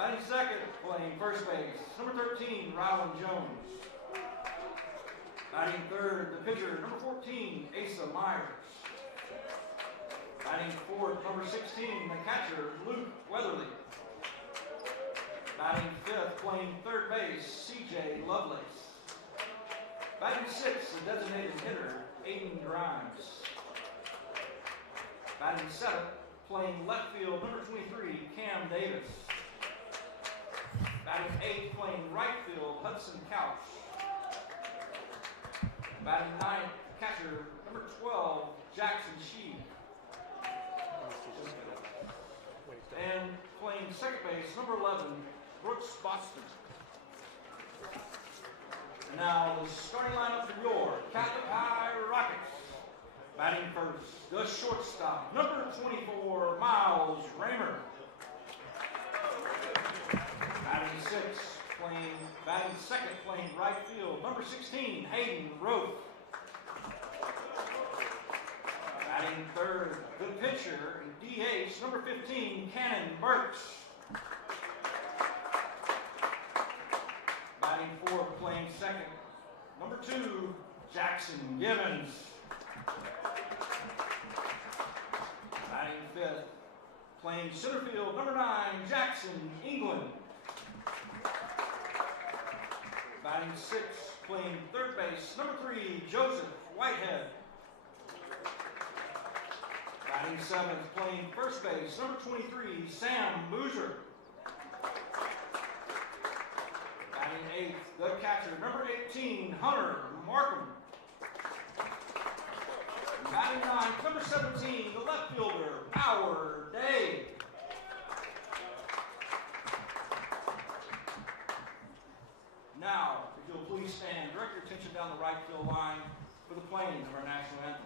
Batting second, playing first base, number 13, Rylan Jones. Batting third, the pitcher, number 14, Asa Myers. Batting fourth, number 16, the catcher, Luke Weatherly. Batting fifth, playing third base, CJ Lovelace. Batting sixth, the designated hitter, Aiden Grimes. Batting seventh, playing left field, number 23, Cam Davis. Batting eighth, playing right field, Hudson Couch. Batting ninth, catcher, number 12, Jackson Shee. And playing second base, number 11, Brooks Boston. And now the starting lineup for your Catholic High Rockets. Batting first, the shortstop, number 24, Miles Raymer. Batting second, playing right field, number 16, Hayden Roth. Batting third, the pitcher, DH, number 15, Cannon Burks. Batting fourth, playing second, number 2, Jackson Gibbons. Batting fifth, playing center field, number 9, Jackson England. Batting sixth, playing third base, number 3, Joseph Whitehead. Batting seventh, playing first base, number 23, Sam Boozer. Batting eighth, the catcher, number 18, Hunter Markham. Batting ninth, number 17, the left fielder, Howard Day. Now, if you'll please stand, direct your attention down the right field line for the playing of our national anthem.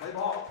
Play ball.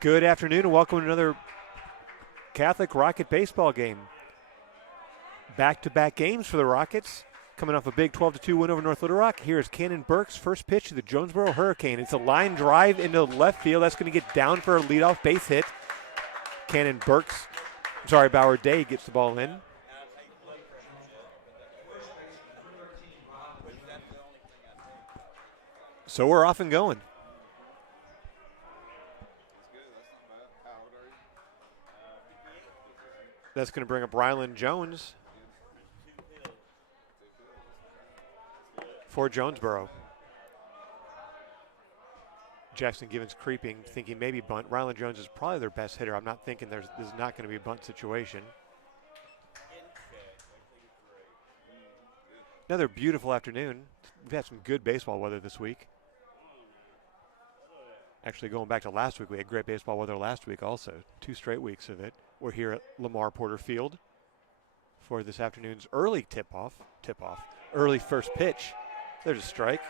Good afternoon and welcome to another Catholic Rocket baseball game. Back-to-back games for the Rockets. Coming off a big 12-2 win over North Little Rock. Here's Cannon Burke's first pitch to the Jonesboro Hurricane. It's a line drive into left field. That's going to get down for a leadoff base hit. Bauer Day gets the ball in. So we're off and going. That's going to bring up Rylan Jones for Jonesboro. Jackson Givens creeping, thinking maybe bunt. Rylan Jones is probably their best hitter. I'm not thinking this is not going to be a bunt situation. Another beautiful afternoon. We've had some good baseball weather this week. Actually, going back to last week, we had great baseball weather last week also. 2 straight weeks of it. We're here at Lamar Porter Field for this afternoon's early early first pitch. There's a strike.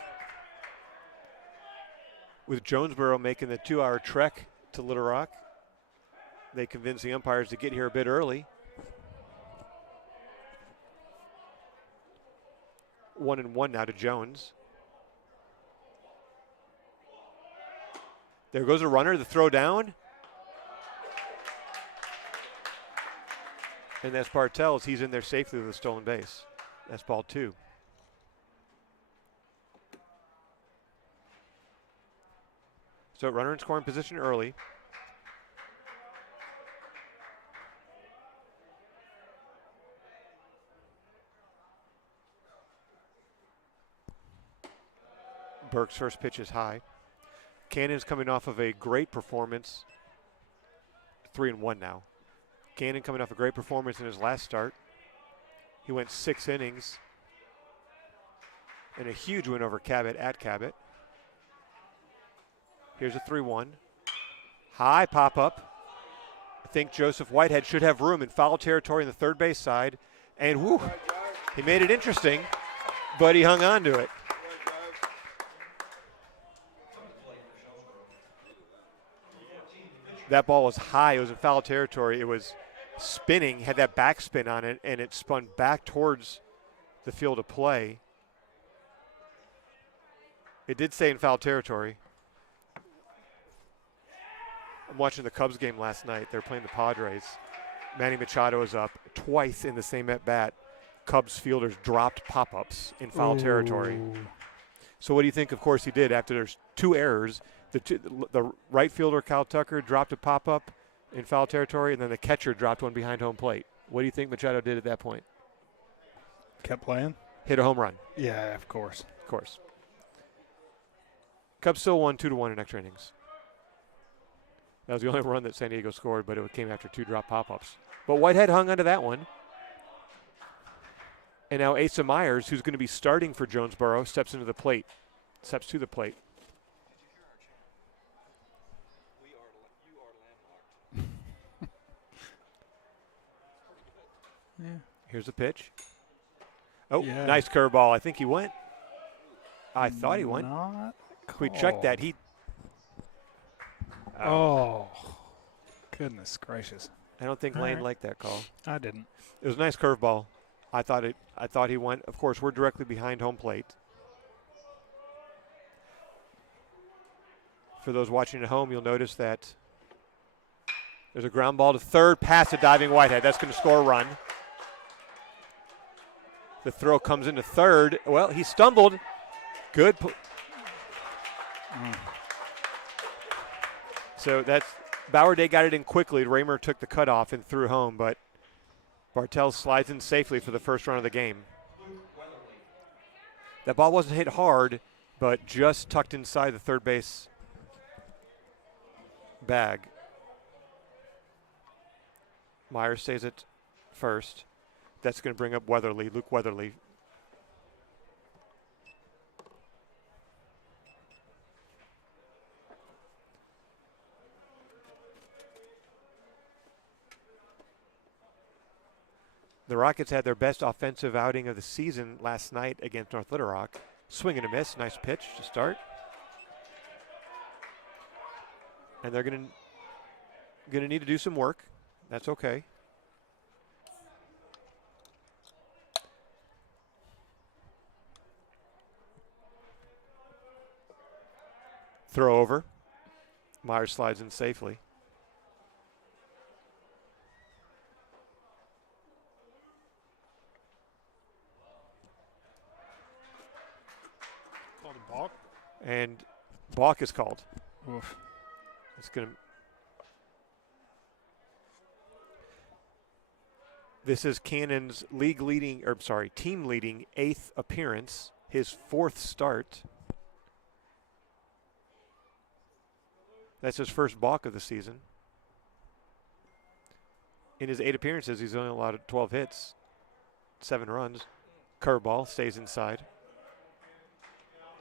With Jonesboro making the 2-hour trek to Little Rock, they convinced the umpires to get here a bit early. 1-1 now to Jones. There goes a runner, the throw down. And that's Bartels. He's in there safely with a stolen base. That's ball 2. So runner in scoring position early. Burke's first pitch is high. Cannon's coming off of a great performance. 3-1 now. Cannon coming off a great performance in his last start. He went 6 innings and a huge win over Cabot at Cabot. Here's a 3-1. High pop-up. I think Joseph Whitehead should have room in foul territory in the third base side. And whoo, he made it interesting, but he hung on to it. That ball was high. It was in foul territory. It was spinning, had that backspin on it, and it spun back towards the field of play. It did stay in foul territory. I'm watching the Cubs game last night. They're playing the Padres. Manny Machado is up twice in the same at-bat. Cubs fielders dropped pop-ups in foul territory. So what do you think, of course, he did after there's 2 errors? The right fielder, Kyle Tucker, dropped a pop-up in foul territory, and then the catcher dropped one behind home plate. What do you think Machado did at that point? Kept playing? Hit a home run. Yeah, of course. Of course. Cubs still won 2-1 in extra innings. That was the only run that San Diego scored, but it came after 2 drop pop-ups. But Whitehead hung onto that one. And now Asa Myers, who's going to be starting for Jonesboro, steps to the plate. Yeah. Here's a pitch. Oh, Yeah. Nice curveball. I think he went. I thought he went. Not We checked that. called. Oh, goodness gracious. I don't think All Lane right. liked that call. I didn't. It was a nice curveball. I thought he went. Of course, we're directly behind home plate. For those watching at home, you'll notice that there's a ground ball to third, past a diving Whitehead. That's going to score a run. The throw comes into third. Well, he stumbled. Good. So that's Bauer Day got it in quickly. Raymer took the cutoff and threw home, but Bartels slides in safely for the first run of the game. That ball wasn't hit hard, but just tucked inside the third base bag. Myers stays at first. That's going to bring up Luke Weatherly. The Rockets had their best offensive outing of the season last night against North Little Rock. Swing and a miss. Nice pitch to start. And they're going to going to need to do some work. That's okay. Throw over. Myers slides in safely. Called a balk. And balk is called. Oof. It's going to. This is Cannon's team leading 8th appearance, his 4th start. That's his first balk of the season. In his 8 appearances, he's only allowed 12 hits, 7 runs. Curveball stays inside.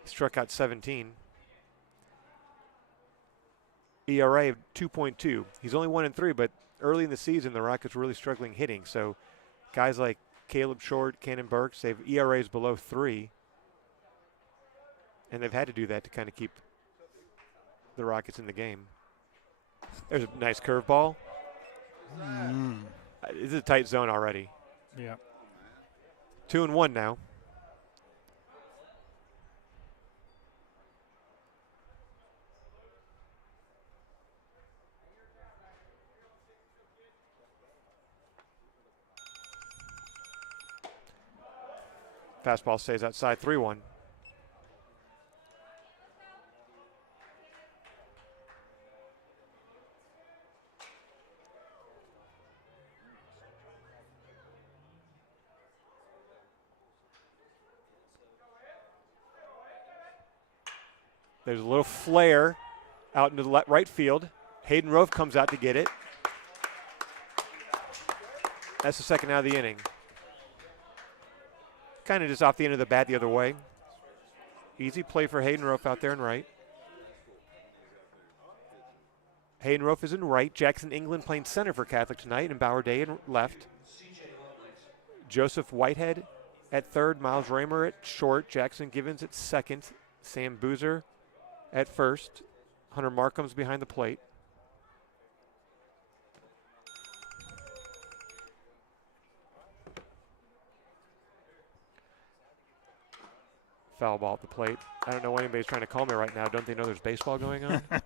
He struck out 17. ERA of 2.2. He's only 1-3, but early in the season, the Rockets were really struggling hitting. So guys like Caleb Short, Cannon Burks, they have ERAs below 3. And they've had to do that to kind of keep the Rockets in the game. There's a nice curveball. This is a tight zone already. Yeah. 2-1 now. Fastball stays outside, 3-1. There's a little flare out into the right field. Hayden Rove comes out to get it. That's the second out of the inning. Kind of just off the end of the bat the other way. Easy play for Hayden Rove out there in right. Hayden Rove is in right. Jackson England playing center for Catholic tonight, and Bauer Day in left. Joseph Whitehead at third. Miles Raymer at short. Jackson Givens at second. Sam Boozer at first. Hunter Markham's behind the plate. Foul ball at the plate. I don't know why anybody's trying to call me right now. Don't they know there's baseball going on? It's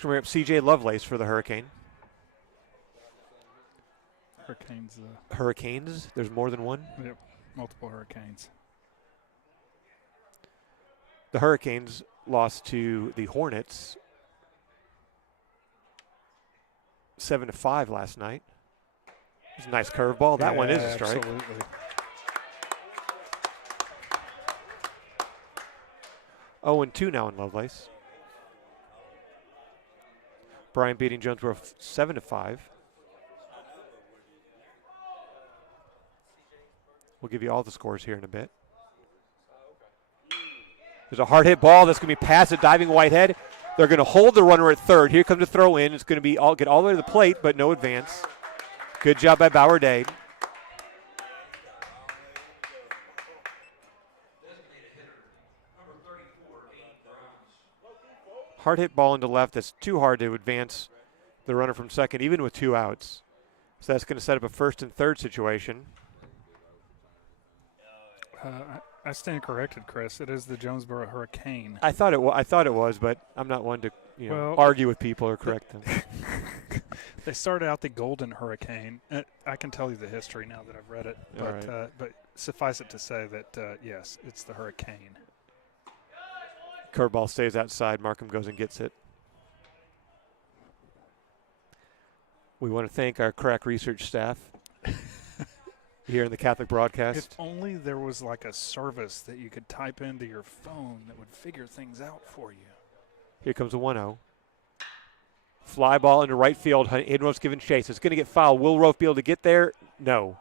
going to bring up C.J. Lovelace for the Hurricane. Hurricanes? There's more than one? Yep, multiple Hurricanes. The Hurricanes lost to the Hornets 7-5 last night. It was a nice curveball. That one is a strike. Absolutely. Oh, and 2 now in Lovelace. Bryant beating Jonesboro 7-5. We'll give you all the scores here in a bit. There's a hard hit ball that's going to be past a diving Whitehead. They're going to hold the runner at third. Here comes the throw in. It's going to be get all the way to the plate, but no advance. Good job by Bauer Day. Hard hit ball into left that's too hard to advance the runner from second, even with 2 outs. So that's going to set up a first and third situation. I stand corrected, Chris. It is the Jonesboro Hurricane. I thought it was, but I'm not one to argue with people or correct them. They started out the Golden Hurricane. I can tell you the history now that I've read it, but suffice it to say that yes, it's the Hurricane. Curveball stays outside. Markham goes and gets it. We want to thank our crack research staff here in the Catholic broadcast. If only there was like a service that you could type into your phone that would figure things out for you. Here comes a 1-0. Fly ball into right field. Hayden Rove's giving chase. It's going to get foul. Will Rove be able to get there? No.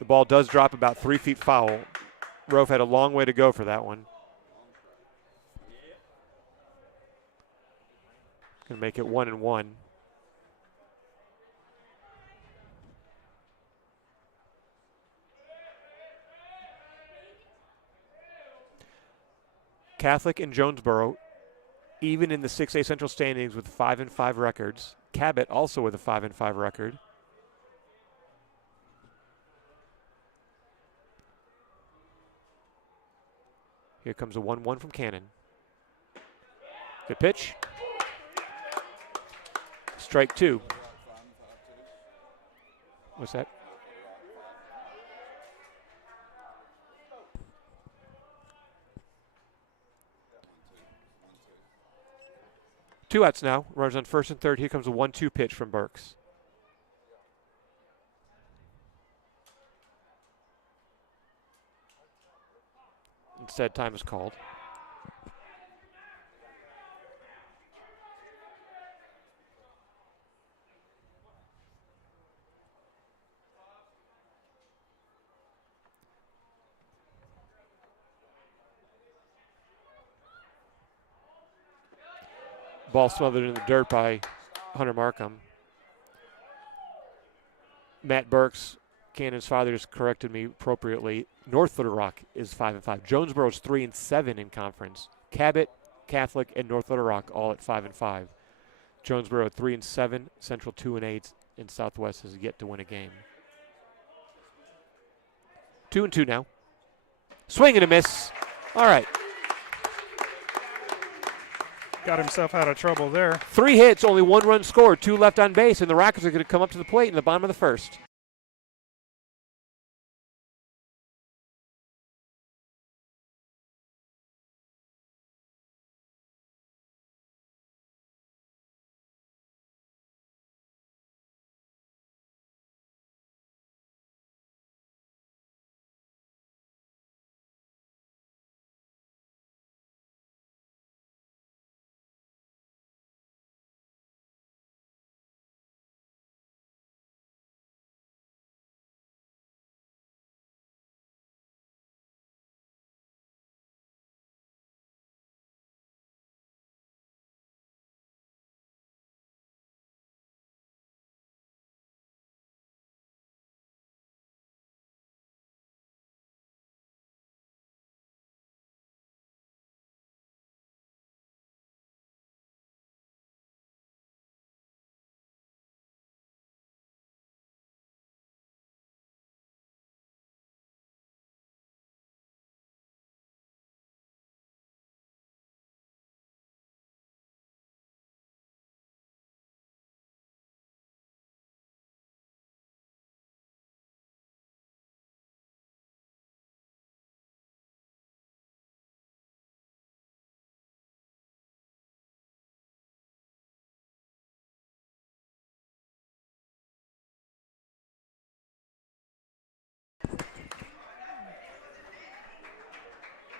The ball does drop about 3 feet foul. Rove had a long way to go for that one. Going to make it 1-1. Catholic and Jonesboro, even in the 6A Central standings with 5-5 records. Cabot also with a 5-5 record. Here comes a 1-1 from Cannon. Good pitch. Strike 2. What's that? Two outs now. Runners on first and third. Here comes a 1-2 pitch from Burks. Instead, time is called. Ball smothered in the dirt by Hunter Markham. Matt Burks, Cannon's father, just corrected me appropriately. North Little Rock is 5-5. Jonesboro's 3-7 in conference. Cabot, Catholic, and North Little Rock all at 5-5. Jonesboro at 3-7. Central 2-8, and Southwest has yet to win a game. 2-2 now. Swing and a miss. All right. Got himself out of trouble there. 3 hits, only 1 run scored, 2 left on base, and the Rockets are going to come up to the plate in the bottom of the first.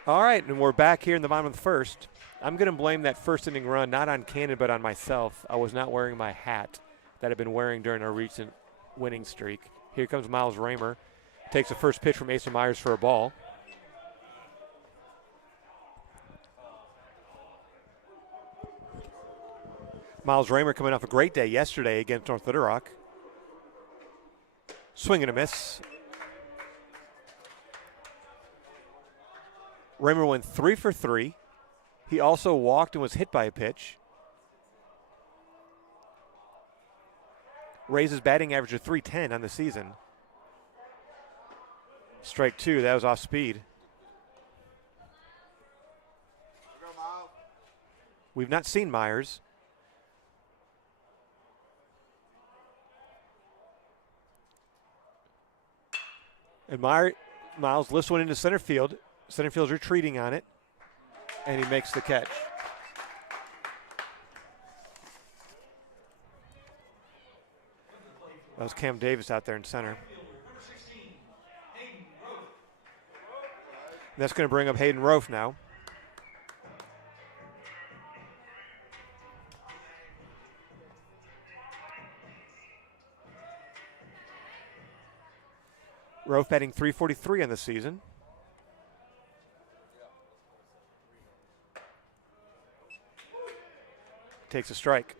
All right, and we're back here in the bottom of the first. I'm going to blame that first inning run not on Cannon but on myself. I was not wearing my hat that I've been wearing during our recent winning streak. Here comes Miles Raymer. Takes the first pitch from Asa Myers for a ball. Miles Raymer coming off a great day yesterday against North Little Rock. Swing and a miss. Raymer went 3 for 3. He also walked and was hit by a pitch. Raises batting average of .310 on the season. Strike 2, that was off speed. We've not seen Myers. And Miles lifts one into center field. Center field's retreating on it, and he makes the catch. That was Cam Davis out there in center. And that's going to bring up Hayden Rofe now. Rofe batting .343 on the season. Takes a strike.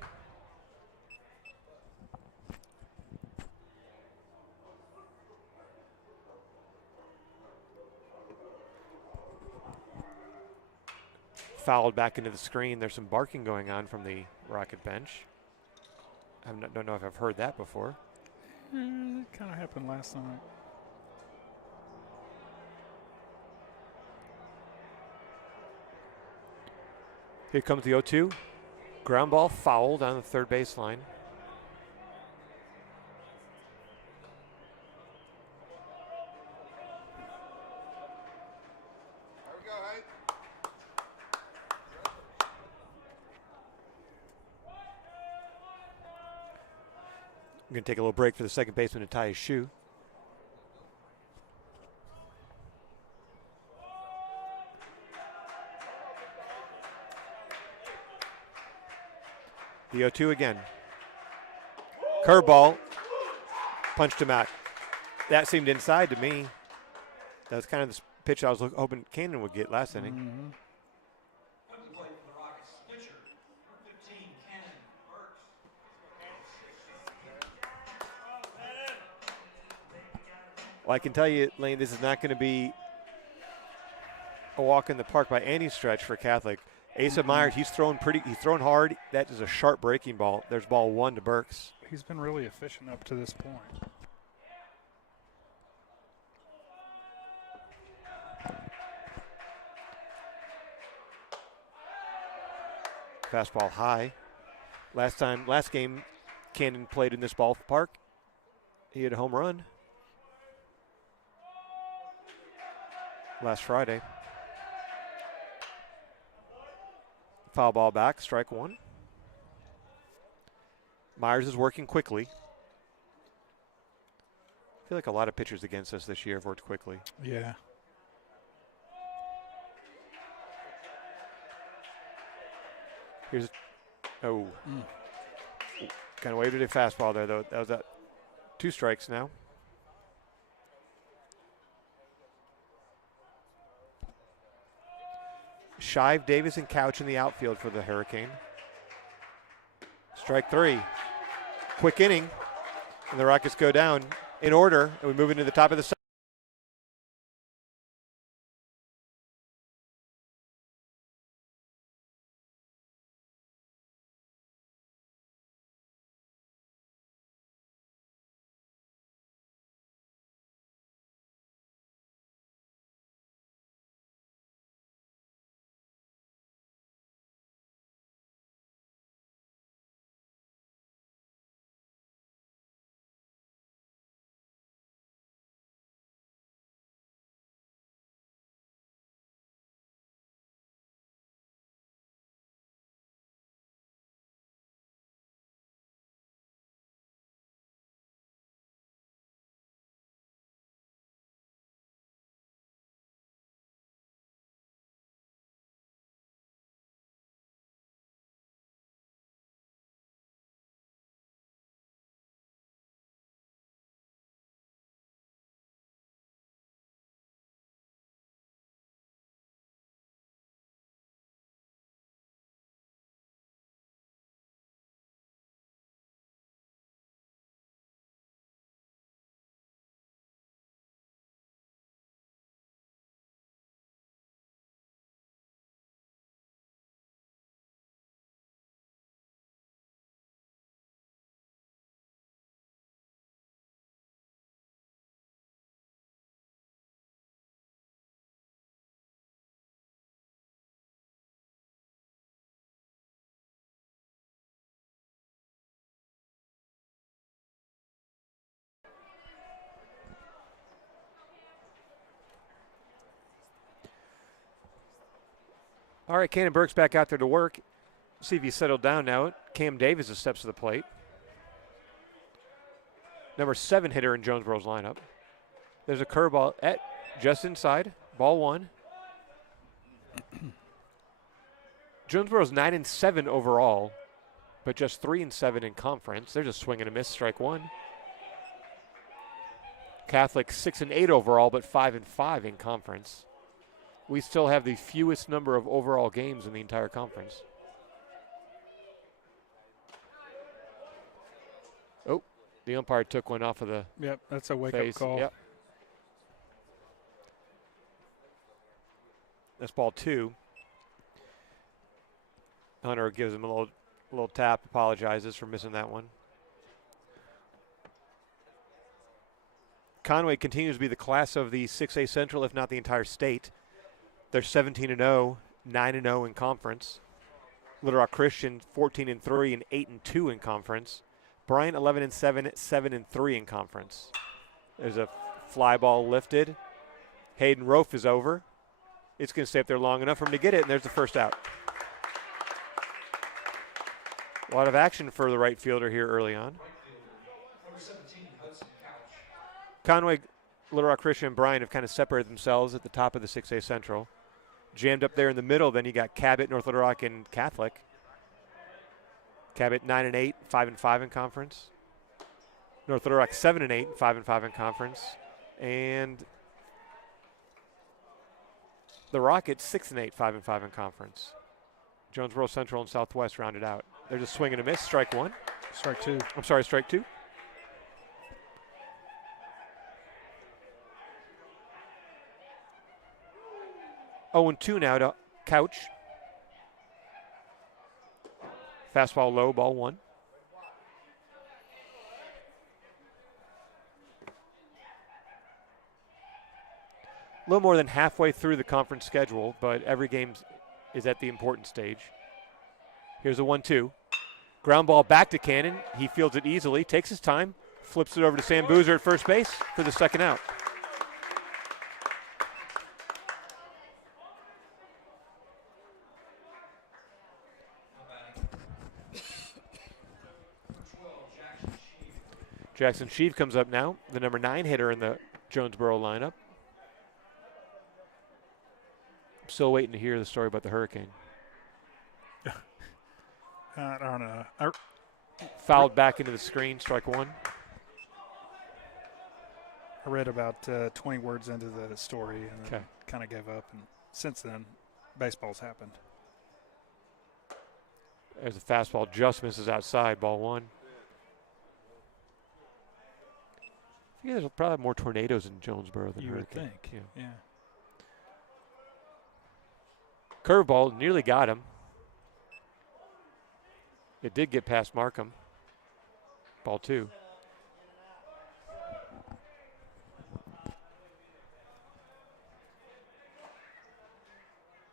fouled back into the screen. There's some barking going on from the Rocket bench. Don't know if I've heard that before. It kind of happened last night. Here comes the 0-2. Ground ball fouled on the third baseline. I'm going to take a little break for the second baseman to tie his shoe. The 0-2 again. Curveball. Punched him out. That seemed inside to me. That was kind of the pitch I was hoping Cannon would get last inning. Mm-hmm. Well, I can tell you, Lane, this is not going to be a walk in the park by any stretch for Catholic. Asa Myers, he's throwing hard. That is a sharp breaking ball. There's ball 1 to Burks. He's been really efficient up to this point. Fastball high. Last game, Cannon played in this ballpark. He had a home run last Friday. Foul ball back, strike 1. Myers is working quickly. I feel like a lot of pitchers against us this year have worked quickly. Yeah. Here's, kind of waved at a fastball there, though. That was 2 strikes now. Shive, Davis, and Couch in the outfield for the Hurricane. Strike 3. Quick inning, and the Rockets go down in order, and we move into the top of the second. All right, Cannon Burke's back out there to work. See if he's settled down now. Cam Davis steps to the plate. Number 7 hitter in Jonesboro's lineup. There's a curveball at just inside. Ball 1. Jonesboro's 9-7 overall, but just 3-7 in conference. There's a swing and a miss, strike 1. Catholic 6-8 overall, but 5-5 in conference. We still have the fewest number of overall games in the entire conference. Oh, the umpire took one off of the Yep, that's a wake-up face. call. Yep. That's ball 2. Hunter gives him a little tap, apologizes for missing that one. Conway continues to be the class of the 6A Central, if not the entire state. They're 17-0, 9-0 in conference. Little Rock Christian 14-3 and 8-2 in conference. Bryant 11-7, 7-3 in conference. There's a fly ball lifted. Hayden Rofe is over. It's going to stay up there long enough for him to get it, and there's the first out. A lot of action for the right fielder here early on. Conway, Little Rock Christian, and Bryan have kind of separated themselves at the top of the 6A Central. Jammed up there in the middle, then you got Cabot, North Little Rock, and Catholic. Cabot 9-8, 5-5 in conference. North Little Rock 7-8, 5-5 in conference. And the Rockets 6-8, 5-5 in conference. Jonesboro Central and Southwest rounded out. They're just swinging a miss. Strike one. Strike two. I'm sorry, strike two. Oh, and 2 now to Couch. Fastball low, ball one. A little more than halfway through the conference schedule, but every game is at the important stage. Here's a 1-2. Ground ball back to Cannon. He fields it easily, takes his time, flips it over to Sam Boozer at first base for the second out. Jackson Sheave comes up now, the number 9 hitter in the Jonesboro lineup. I'm still waiting to hear the story about the Hurricane. I don't know. Fouled back into the screen, strike one. I read about 20 words into the story and Okay. kind of gave up. And since then, baseball's happened. There's a fastball, just misses outside, ball one. I think there's probably more tornadoes in Jonesboro than You would Hurricane. think. Yeah. Curveball, nearly got him. It did get past Markham. Ball two.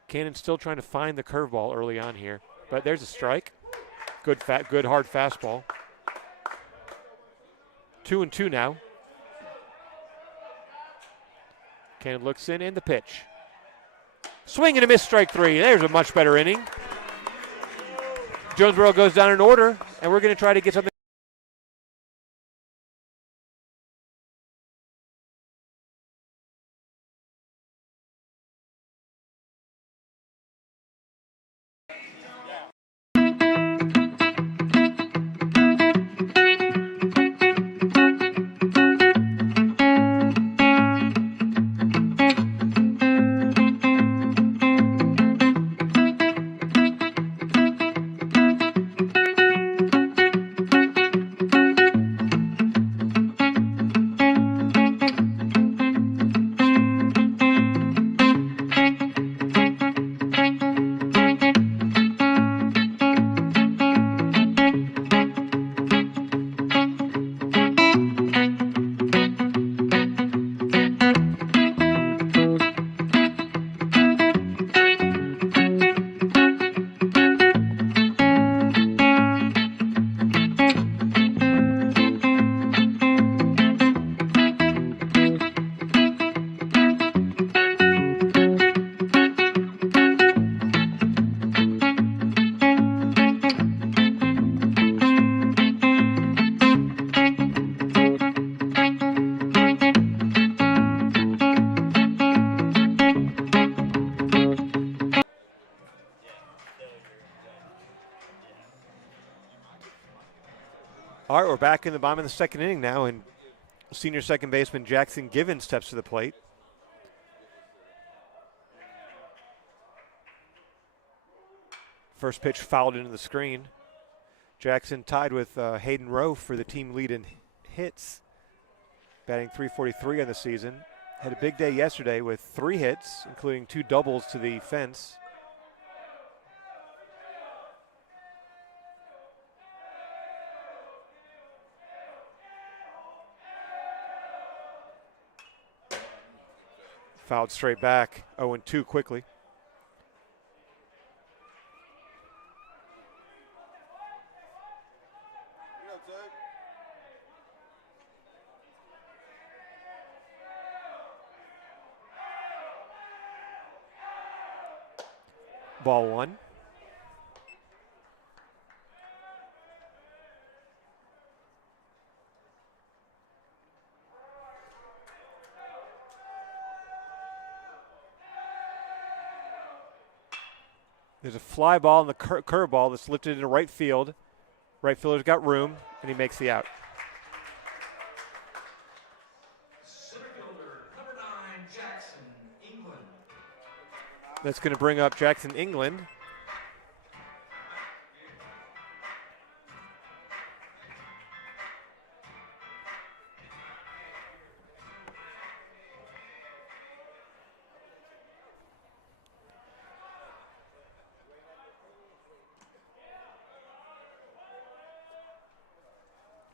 Cannon still trying to find the curveball early on here, but there's a strike. Good hard fastball. 2-2 now. Cannon looks in and the pitch. Swing and a miss, strike three. There's a much better inning. Jonesboro goes down in order, and we're going to try to get something. All right, we're back in the bottom of the second inning now, and senior second baseman Jackson Givens steps to the plate. First pitch fouled into the screen. Jackson tied with Hayden Rowe for the team lead in hits, batting .343 on the season. Had a big day yesterday with 3 hits, including 2 doubles to the fence. Fouled straight back. 0-2 quickly. Ball 1. There's a fly ball and the curve ball that's lifted into right field. Right fielder's got room, and he makes the out. Center fielder, number 9, Jackson, England. That's going to bring up Jackson, England.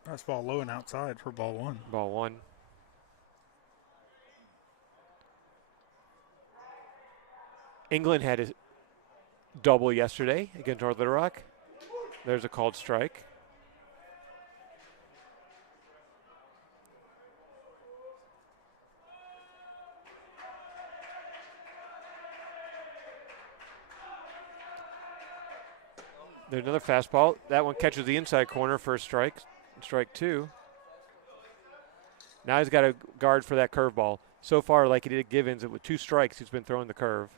Fastball low and outside for ball 1. Ball 1. England had a double yesterday against North Little Rock. There's a called strike. There's another fastball. That one catches the inside corner for a strike. Strike 2. Now he's got a guard for that curveball. So far, like he did at Givens, with 2 strikes, he's been throwing the curve.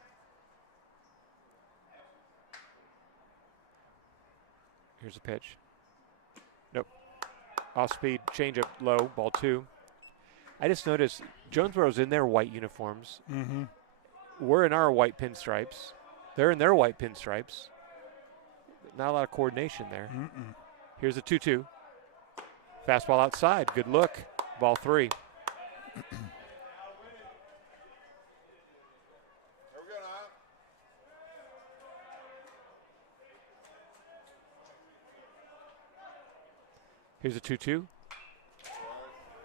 Here's a pitch. Nope. Off speed, changeup low, ball 2. I just noticed Jonesboro's in their white uniforms. Mm-hmm. We're in our white pinstripes. They're in their white pinstripes. Not a lot of coordination there. Mm-mm. Here's a 2-2. Fastball outside. Good look. Ball 3. Here's a 2-2.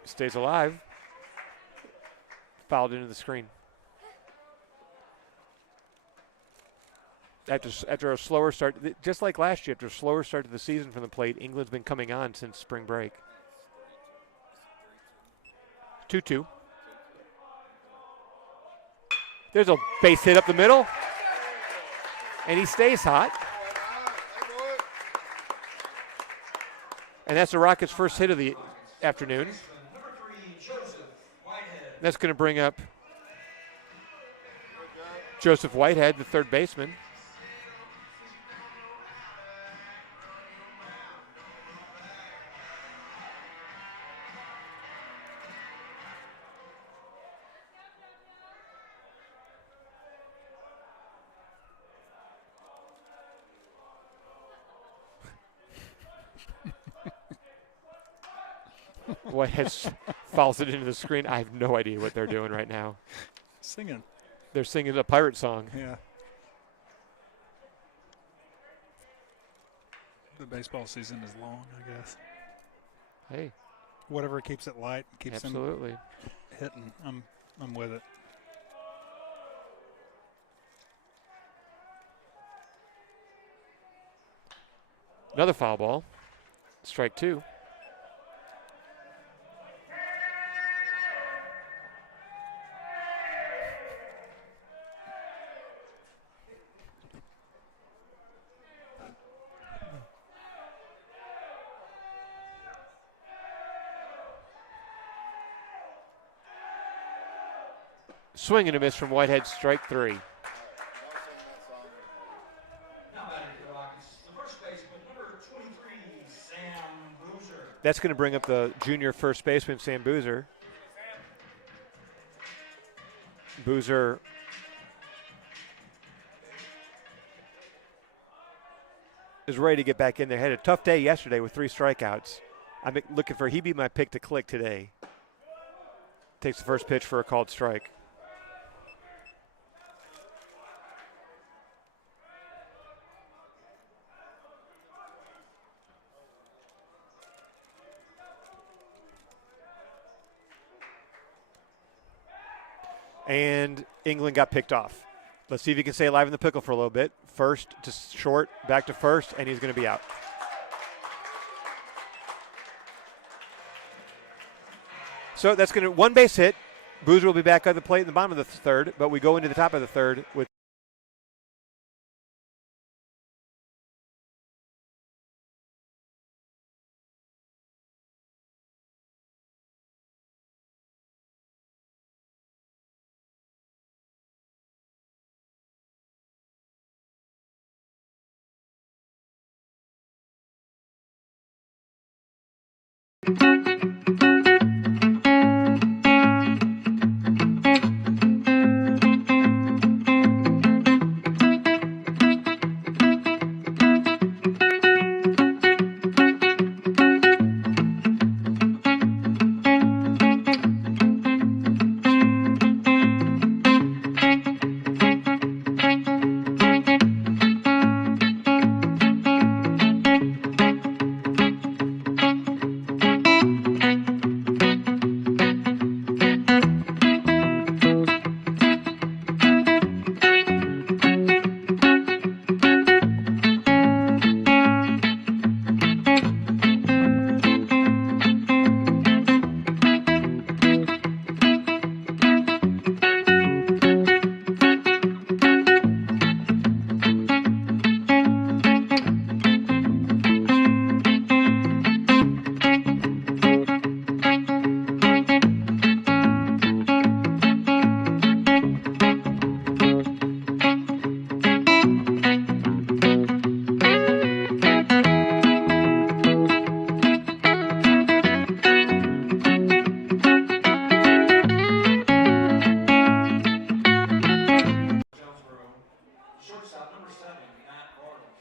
Stays alive. Fouled into the screen. After a slower start, just like last year, after a slower start to the season from the plate, England's been coming on since spring break. 2-2. There's a base hit up the middle, and he stays hot. And that's the Rockets' first hit of the afternoon. That's going to bring up Joseph Whitehead, the third baseman. Whitehead fouls it into the screen. I have no idea what they're doing right now. Singing. They're singing a pirate song. Yeah. The baseball season is long, I guess. Hey. Whatever keeps it light, keeps Absolutely. them hitting. I'm with it. Another foul ball. Strike 2. Swing and a miss from Whitehead, strike 3. Now batting for the Rockets, the first baseman, number 23, Sam Boozer. That's going to bring up the junior first baseman, Sam Boozer. Boozer is ready to get back in there. Had a tough day yesterday with 3 strikeouts. I'm looking for, he'd be my pick to click today. Takes the first pitch for a called strike. and England got picked off. Let's see if he can stay alive in the pickle for a little bit. First to short, back to first, and he's going to be out. So that's going to one base hit. Boozer will be back on the plate in the bottom of the third, but we go into the top of the third with Jonesboro. Shortstop number 7, Matt Bartles.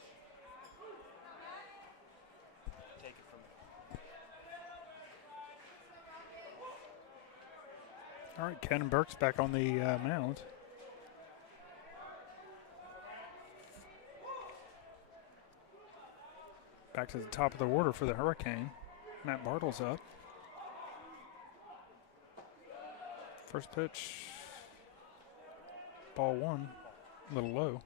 All right, Cannon Burke's back on the mound. Back to the top of the order for the Hurricane. Matt Bartles up. First pitch, ball 1, a little low.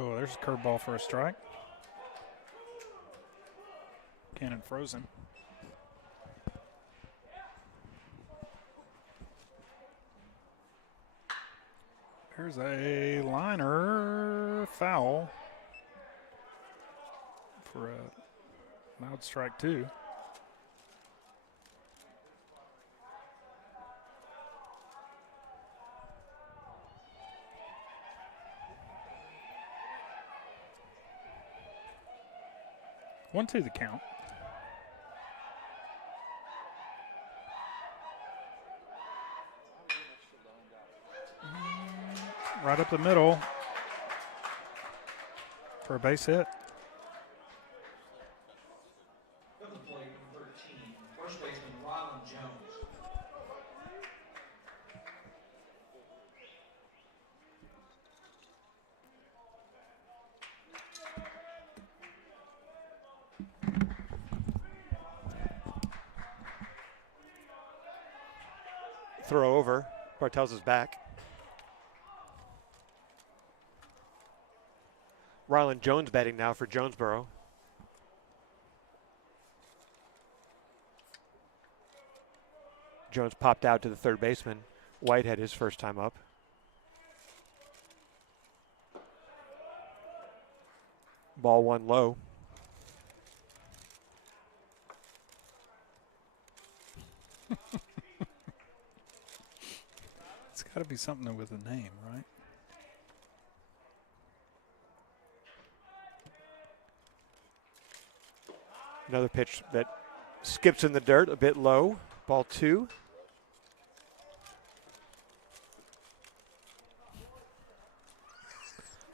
Oh, there's a curveball for a strike. Cannon frozen. There's a liner foul for a loud strike 2. One, two, the count. Right up the middle for a base hit. At the plate, number 13, first baseman Ryland Jones. throw over. Bartels is back. Ryland Jones batting now for Jonesboro. Jones popped out to the third baseman. White had his first time up. Ball 1 low. It's got to be something with a name, right? Another pitch that skips in the dirt, a bit low. Ball 2.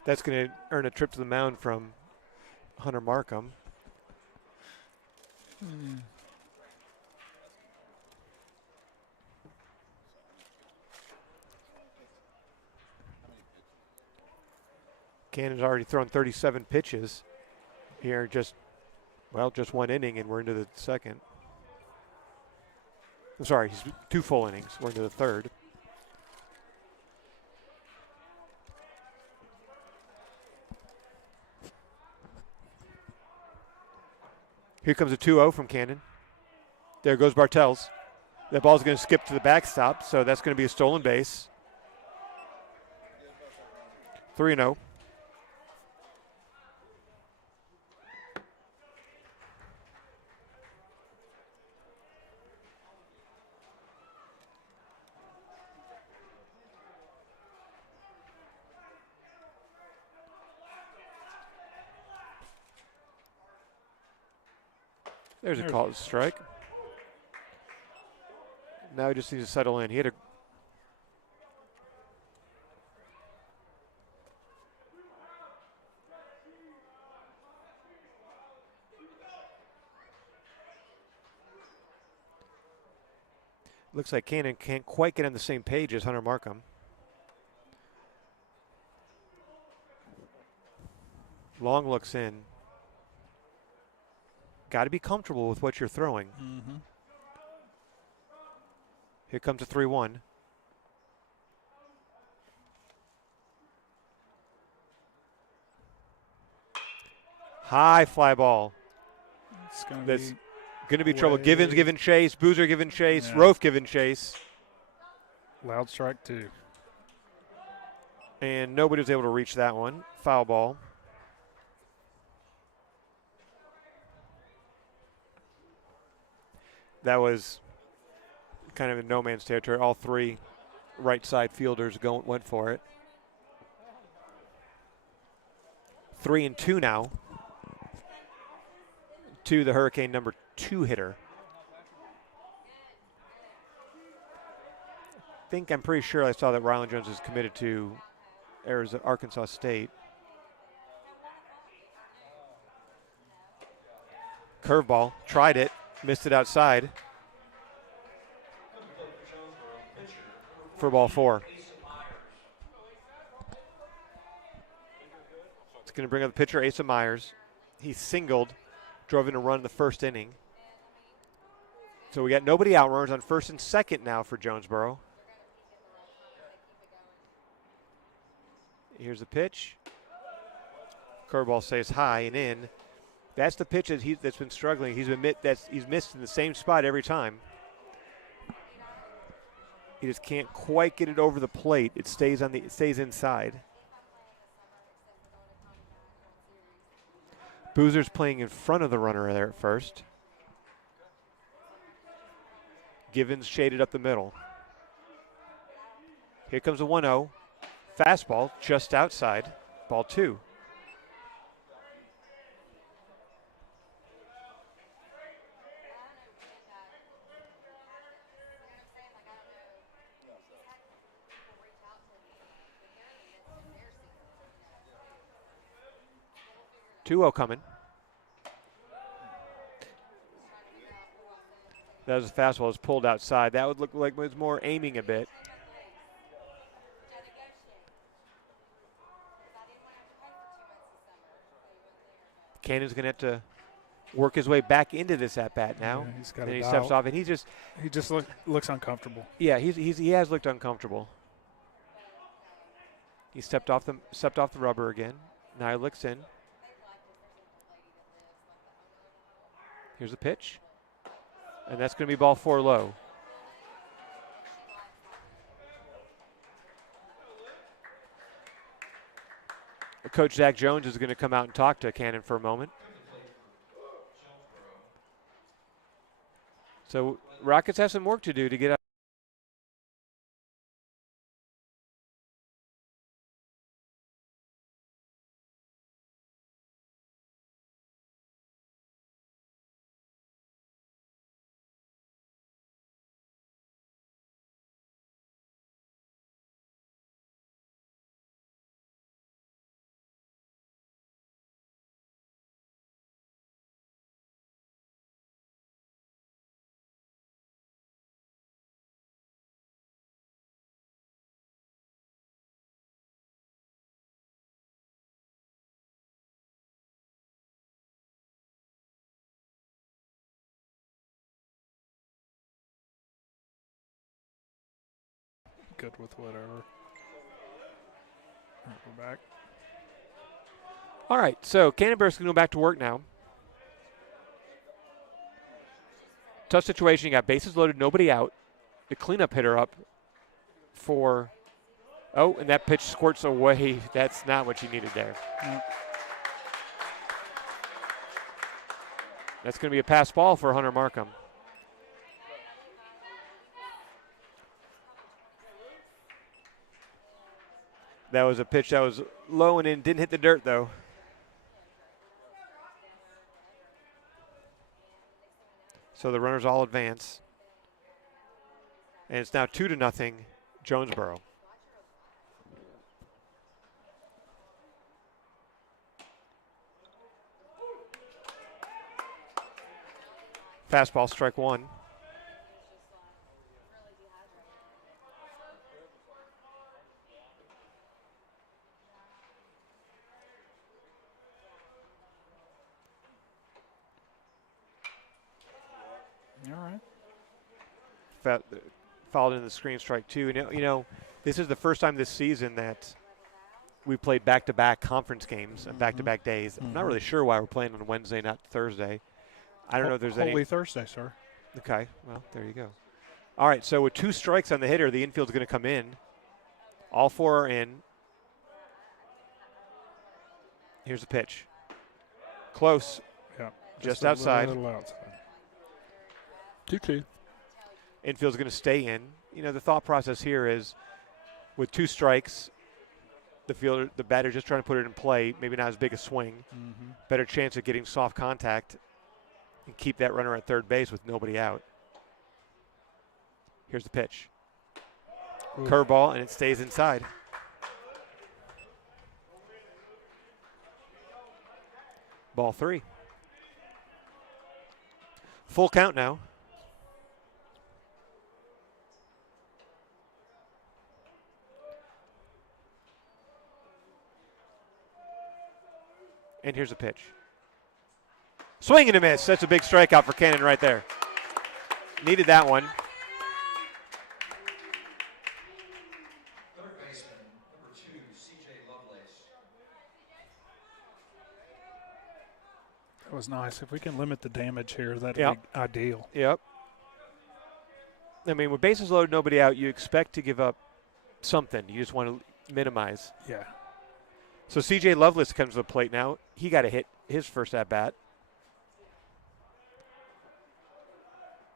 That's going to earn a trip to the mound from Hunter Markham. Cannon's already thrown 37 pitches here, just one inning, and we're into the second. I'm sorry, he's 2 full innings. We're into the third. Here comes a 2-0 from Cannon. There goes Bartels. That ball's going to skip to the backstop, so that's going to be a stolen base. 3-0. There's a called strike. Now he just needs to settle in. He had a looks like Cannon can't quite get on the same page as Hunter Markham. Long looks in. Got to be comfortable with what you're throwing. Mm-hmm. Here comes a 3-1. High fly ball. It's going to be trouble. Givens giving chase. Boozer giving chase. Yeah. Rofe giving chase. Loud strike 2. And nobody was able to reach that one. Foul ball. That was kind of in no man's territory. All 3 right side fielders went for it. 3-2 now to the Hurricane number 2 hitter. I'm pretty sure I saw that Ryland Jones is committed to Arkansas State. Curveball, tried it, missed it outside. For ball 4. It's going to bring up the pitcher, Asa Myers. He singled, drove in a run in the first inning. So we got nobody out. Runners on first and second now for Jonesboro. Here's the pitch. Curveball stays high and in. That's the pitch that's been struggling. He's missed in the same spot every time. He just can't quite get it over the plate. It stays inside. Boozer's playing in front of the runner there at first. Givens shaded up the middle. Here comes a 1-0. Fastball just outside. Ball 2. Coming. That was a fastball. Was pulled outside. That would look like it was more aiming a bit. Cannon's going to have to work his way back into this at bat now. Yeah, he's got and he steps off, and he just looks uncomfortable. Yeah, he has looked uncomfortable. He stepped off the rubber again. Now he looks in. Here's the pitch, and that's going to be ball 4 low. Coach Zach Jones is going to come out and talk to Cannon for a moment. So Rockets have some work to do to get out. good with whatever. All right, we're back. All right, so Cannonberry's going to go back to work now. Tough situation. You got bases loaded, nobody out. The cleanup hitter up for, and that pitch squirts away. That's not what you needed there. No. That's going to be a pass ball for Hunter Markham. That was a pitch that was low and in, didn't hit the dirt though. So the runners all advance. And it's now 2-0 Jonesboro. Fastball, strike one. All right. Followed in the screen, strike two. And, you know, this is the first time this season that we played back-to-back conference games and back-to-back days. I'm not really sure why we're playing on Wednesday, not Thursday. I don't know if there's any. Holy Thursday, sir. Okay, well, there you go. All right, so with 2 strikes on the hitter, the infield's going to come in. All 4 are in. Here's the pitch. Close. Yeah. Just outside. A little outside. 2-2. Infield's going to stay in. You know, the thought process here is with 2 strikes, the batter just trying to put it in play, maybe not as big a swing, better chance of getting soft contact and keep that runner at third base with nobody out. Here's the pitch. Curveball, and it stays inside. Ball 3. Full count now. And here's a pitch. Swing and a miss. That's a big strikeout for Cannon right there. Needed that one. Third baseman, number 2, CJ Lovelace. That was nice. If we can limit the damage here, that'd be ideal. Yep. I mean, with bases loaded, nobody out, you expect to give up something. You just want to minimize. Yeah. So C.J. Lovelace comes to the plate now. He got to hit his first at-bat.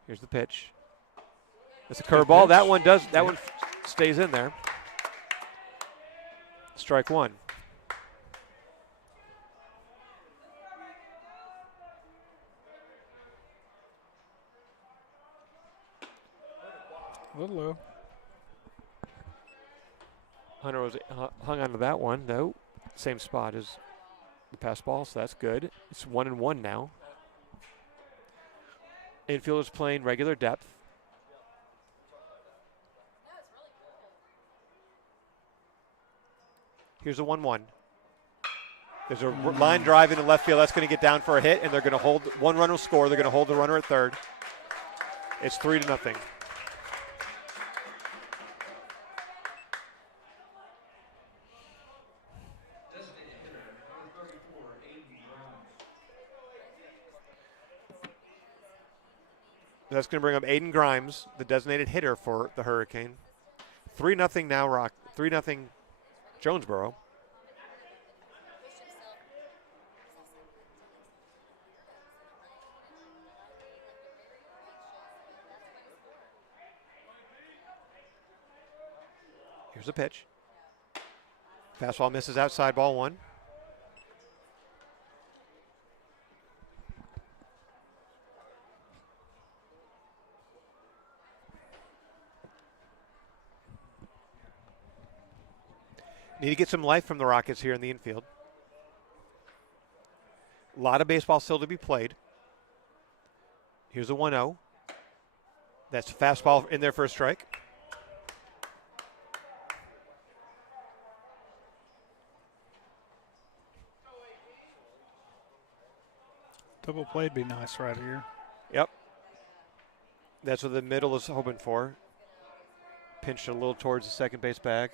Here's the pitch. That's a curveball. That one does. That one stays in there. Strike one. A little low. Hunter was hung on to that one, though. Same spot as the pass ball, so that's good. It's 1-1 now. Infielders playing regular depth. Here's a 1-1. There's a line drive into left field. That's going to get down for a hit, and they're going to hold. One run will score. They're going to hold the runner at third. It's 3-0. That's going to bring up Aiden Grimes, the designated hitter for the Hurricane. 3-0 now, 3-0 Jonesboro. Here's a pitch. Fastball misses outside, ball 1. Need to get some life from the Rockets here in the infield. A lot of baseball still to be played. Here's a 1-0. That's a fastball in there for a strike. Double play'd be nice right here. Yep. That's what the middle is hoping for. pinched a little towards the second base bag.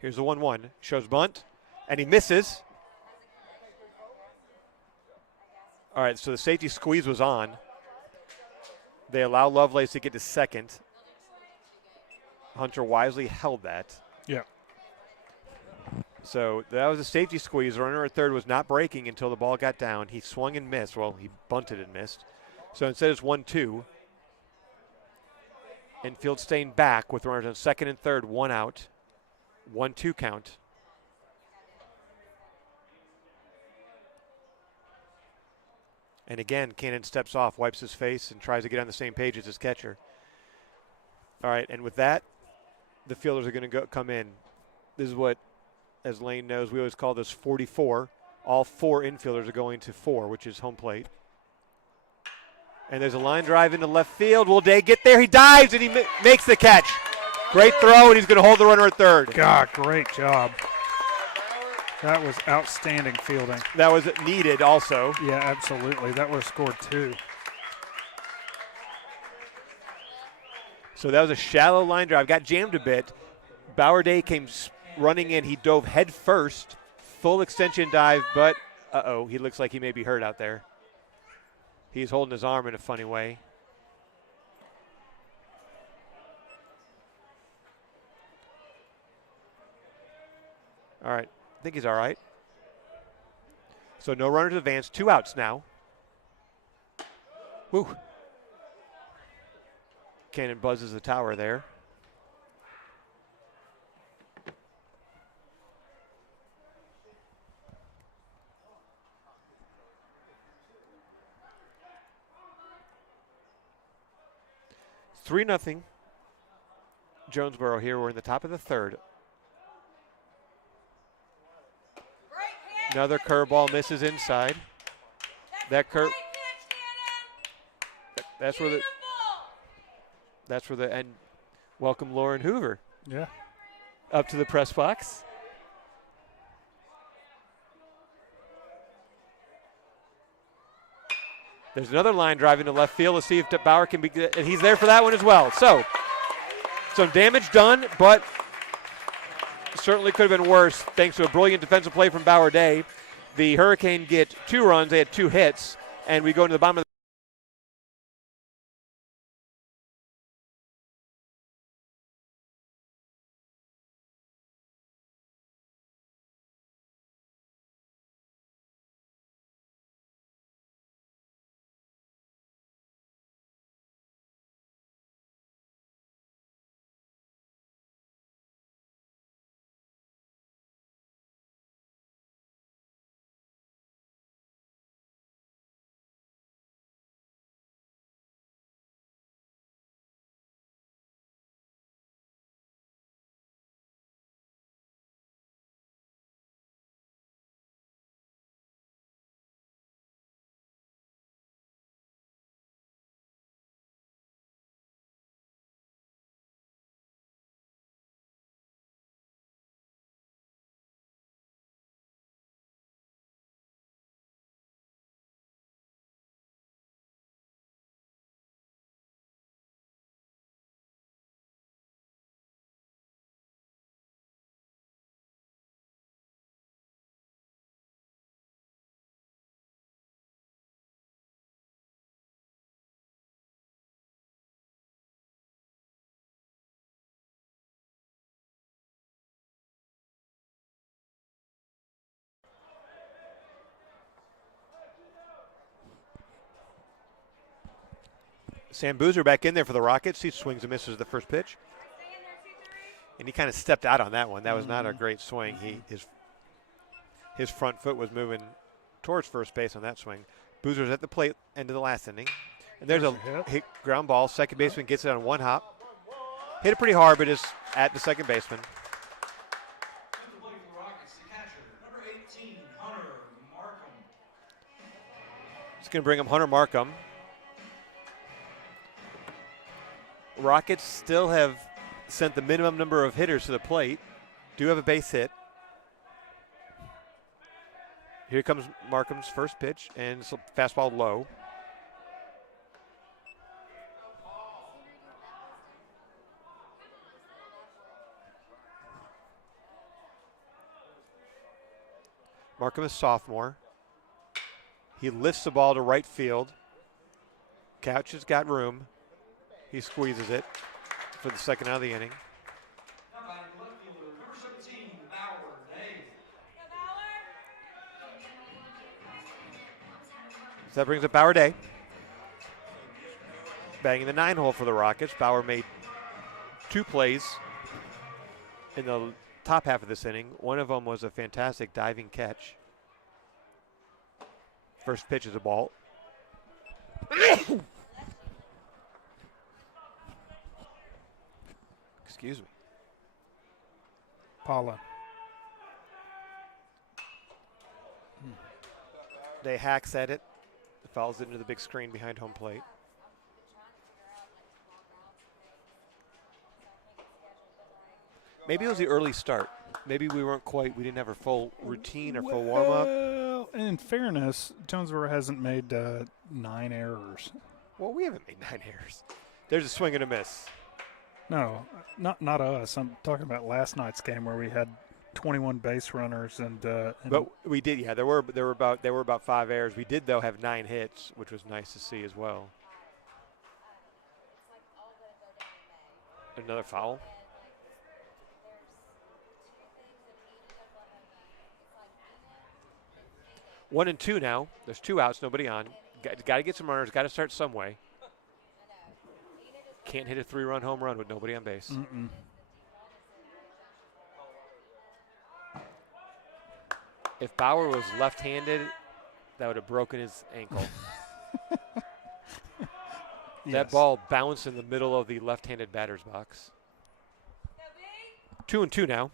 Here's the 1-1. Shows bunt, and he misses. All right, so the safety squeeze was on. They allow Lovelace to get to second. Hunter wisely held that. Yeah. So that was a safety squeeze. The runner at third was not breaking until the ball got down. He swung and missed. Well, he bunted and missed. So instead it's 1-2. Infield staying back with runners on second and third, 1 out. 1-2 count. And again, Cannon steps off, wipes his face, and tries to get on the same page as his catcher. All right, and with that, the fielders are going to come in. This is what, as Lane knows, we always call this 44. All 4 infielders are going to 4, which is home plate. And there's a line drive into left field. Will Day get there? He dives, and he makes the catch. Great throw, and he's going to hold the runner at third. God, great job. That was outstanding fielding. That was needed also. Yeah, absolutely. That would have scored 2. So that was a shallow line drive. Got jammed a bit. Bauer Day came running in. He dove head first. Full extension dive, but uh-oh, he looks like he may be hurt out there. He's holding his arm in a funny way. All right, I think he's all right. So no runners advance, 2 outs now. Woo. Cannon buzzes the tower there. It's 3-0. Jonesboro here. We're in the top of the third. Another curveball misses inside. That curve. That's where the and welcome Lauren Hoover. Yeah. Up to the press box. There's another line drive into left field. Let's see if Bauer can be good. And he's there for that one as well. So, some damage done, but certainly could have been worse thanks to a brilliant defensive play from Bauer Day. The Hurricane get 2 runs. They had 2 hits. And we go into the bottom of the Sam Boozer back in there for the Rockets. He swings and misses the first pitch. And he kind of stepped out on that one. That was not a great swing. His front foot was moving towards first base on that swing. Boozer's at the plate end of the last inning. And there's a hit ground ball. Second baseman gets it on 1 hop. Hit it pretty hard, but is at the second baseman. It's going to bring him Hunter Markham. Rockets still have sent the minimum number of hitters to the plate. Do have a base hit. Here comes Markham's first pitch, and it's a fastball low. Markham is sophomore. He lifts the ball to right field. Couch has got room. He squeezes it for the second out of the inning. So that brings up Bauer Day. Banging the 9-hole for the Rockets. Bauer made 2 plays in the top half of this inning. One of them was a fantastic diving catch. First pitch is a ball. Excuse me. Paula. They hacks at it. Fouls it into the big screen behind home plate. Maybe it was the early start. Maybe we didn't have our full routine or full warm-up. Well, in fairness, Jonesboro hasn't made 9 errors. Well, we haven't made 9 errors. There's a swing and a miss. No, not us. I'm talking about last night's game where we had 21 base runners and but we did, yeah. There were about 5 errors. We did though have 9 hits, which was nice to see as well. Another foul. One and 2 now. There's 2 outs, nobody on. Got to get some runners. Got to start some way. Can't hit a 3-run home run with nobody on base. Mm-mm. If Bauer was left-handed, that would have broken his ankle. That ball bounced in the middle of the left-handed batter's box. 2 and 2 now.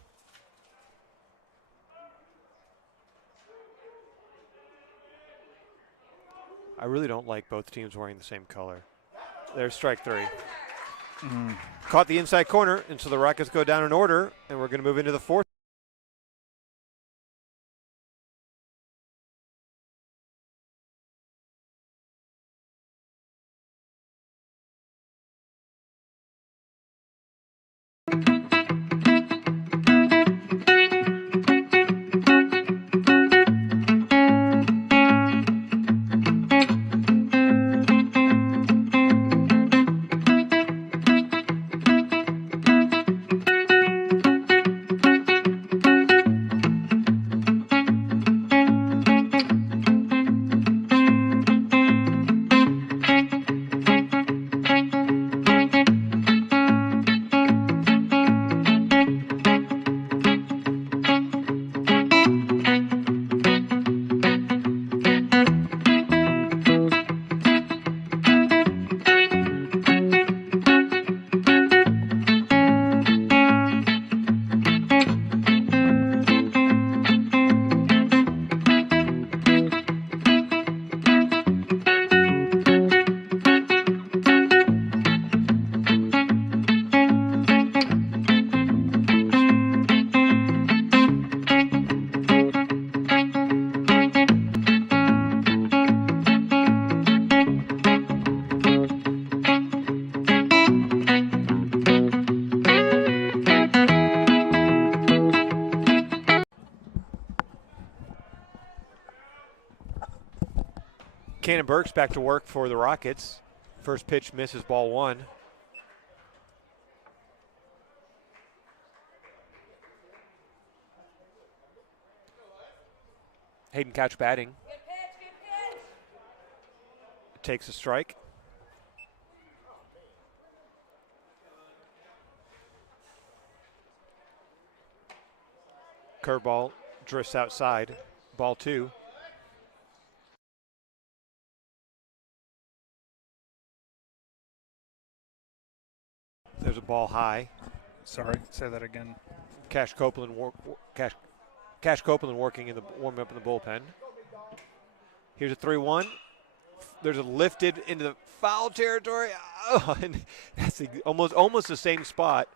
I really don't like both teams wearing the same color. There's strike 3. Caught the inside corner, and so the Rockets go down in order, and we're going to move into the 4th. Cannon Burke's back to work for the Rockets. First pitch misses, ball 1. Hayden Couch batting. Takes a strike. Curveball drifts outside. Ball 2. There's a ball high. Sorry, say that again. Cash Copeland working warming up in the bullpen. Here's a 3-1. There's a lifted into the foul territory. Oh, and that's almost the same spot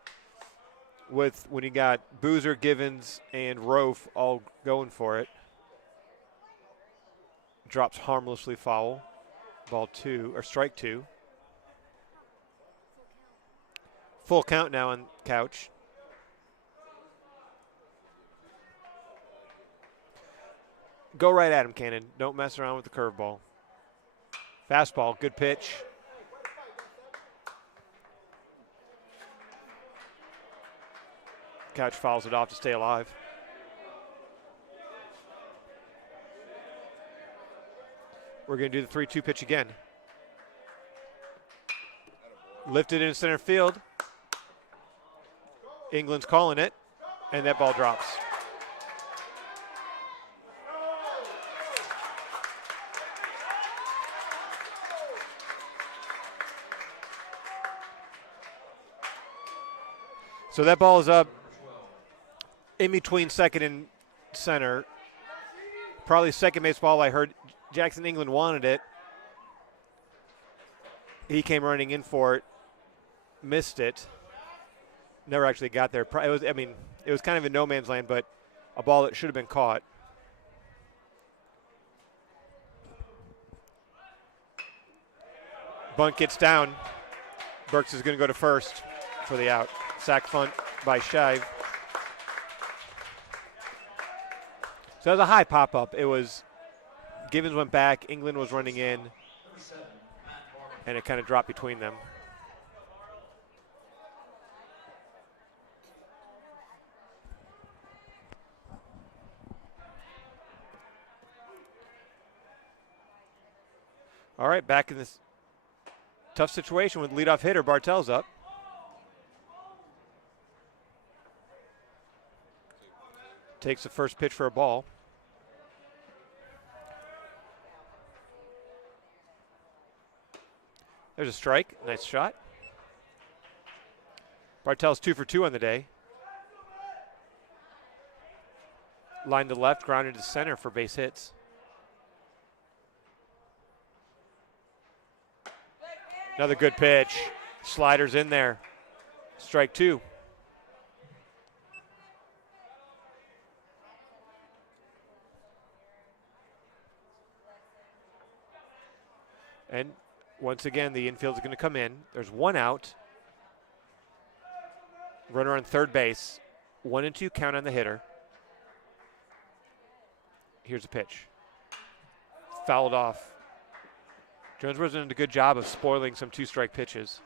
with when you got Boozer, Givens, and Rofe all going for it. Drops harmlessly foul. Ball 2 or strike 2. Full count now on Couch. Go right at him, Cannon. Don't mess around with the curveball. Fastball, good pitch. Couch fouls it off to stay alive. We're going to do the 3-2 pitch again. Lifted in center field. England's calling it, and that ball drops. So that ball is up in between second and center. Probably second base ball. I heard Jackson England wanted it. He came running in for it, missed it. Never actually got there. It was kind of in no man's land, but a ball that should have been caught. Bunt gets down. Burks is going to go to first for the out. Sack bunt by Shive. So that was a high pop-up. It was Givens went back, England was running in, and it kind of dropped between them. All right, back in this tough situation with leadoff hitter Bartels up. Takes the first pitch for a ball. There's a strike. Nice shot. Bartels 2 for 2 on the day. Line to left, grounded to center for base hits. Another good pitch. Sliders in there. Strike 2. And once again, the infield is going to come in. There's one out. Runner on third base. 1-2 count on the hitter. Here's a pitch. Fouled off. Jonesboro's done a good job of spoiling some 2-strike pitches.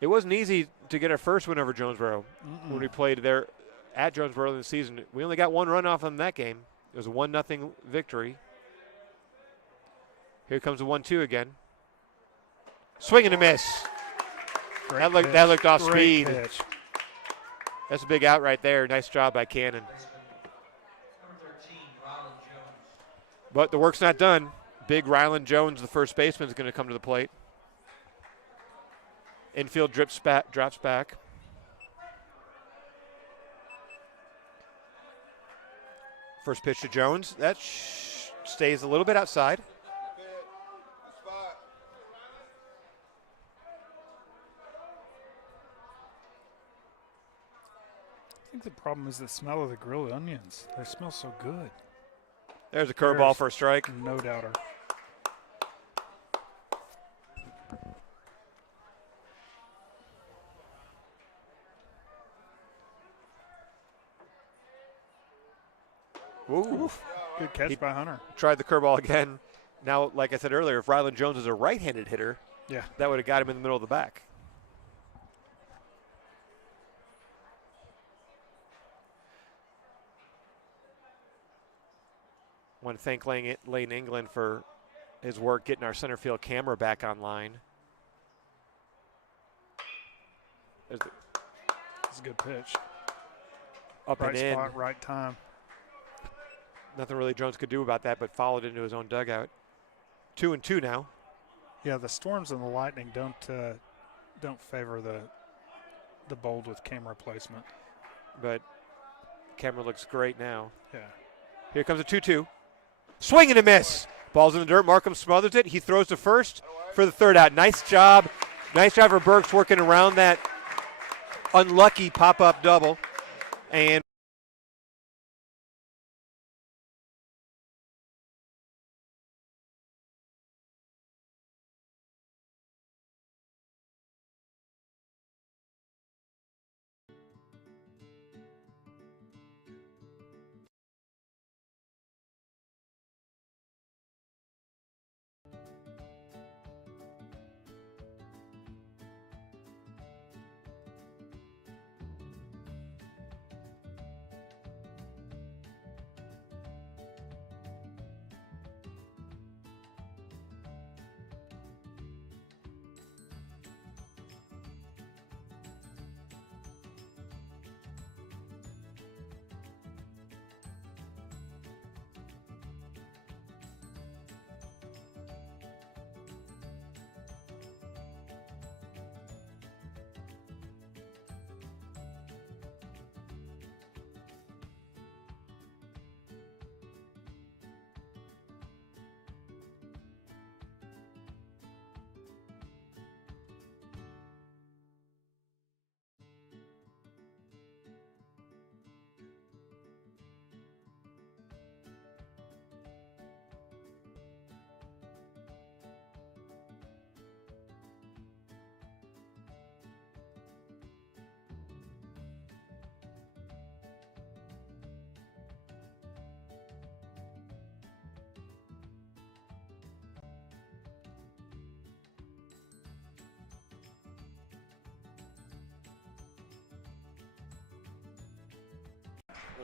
It wasn't easy to get our first win over Jonesboro when we played there at Jonesboro in the season. We only got one run off on that game. It was a 1-0 victory. Here comes the 1-2 again. Swing and a miss. That looked off speed. Pitch. That's a big out right there. Nice job by Cannon. But the work's not done. Big Ryland Jones, the first baseman, is going to come to the plate. Infield drops back. First pitch to Jones. That stays a little bit outside. I think the problem is the smell of the grilled onions. They smell so good. There's a curveball for a strike. No doubter. Ooh. Good catch by Hunter. Tried the curveball again. Now, like I said earlier, if Ryland Jones is a right-handed hitter, that would have got him in the middle of the back. Want to thank Lane England for his work getting our center field camera back online. It's a good pitch. Up right and in. Spot, right time. Nothing really Jones could do about that, but followed into his own dugout. 2-2 now. Yeah, the Storms and the Lightning don't favor the bold with camera placement. But camera looks great now. Yeah. Here comes a 2-2. Swing and a miss. Ball's in the dirt. Markham smothers it. He throws to first for the third out. Nice job. Nice job for Burks working around that unlucky pop-up double. And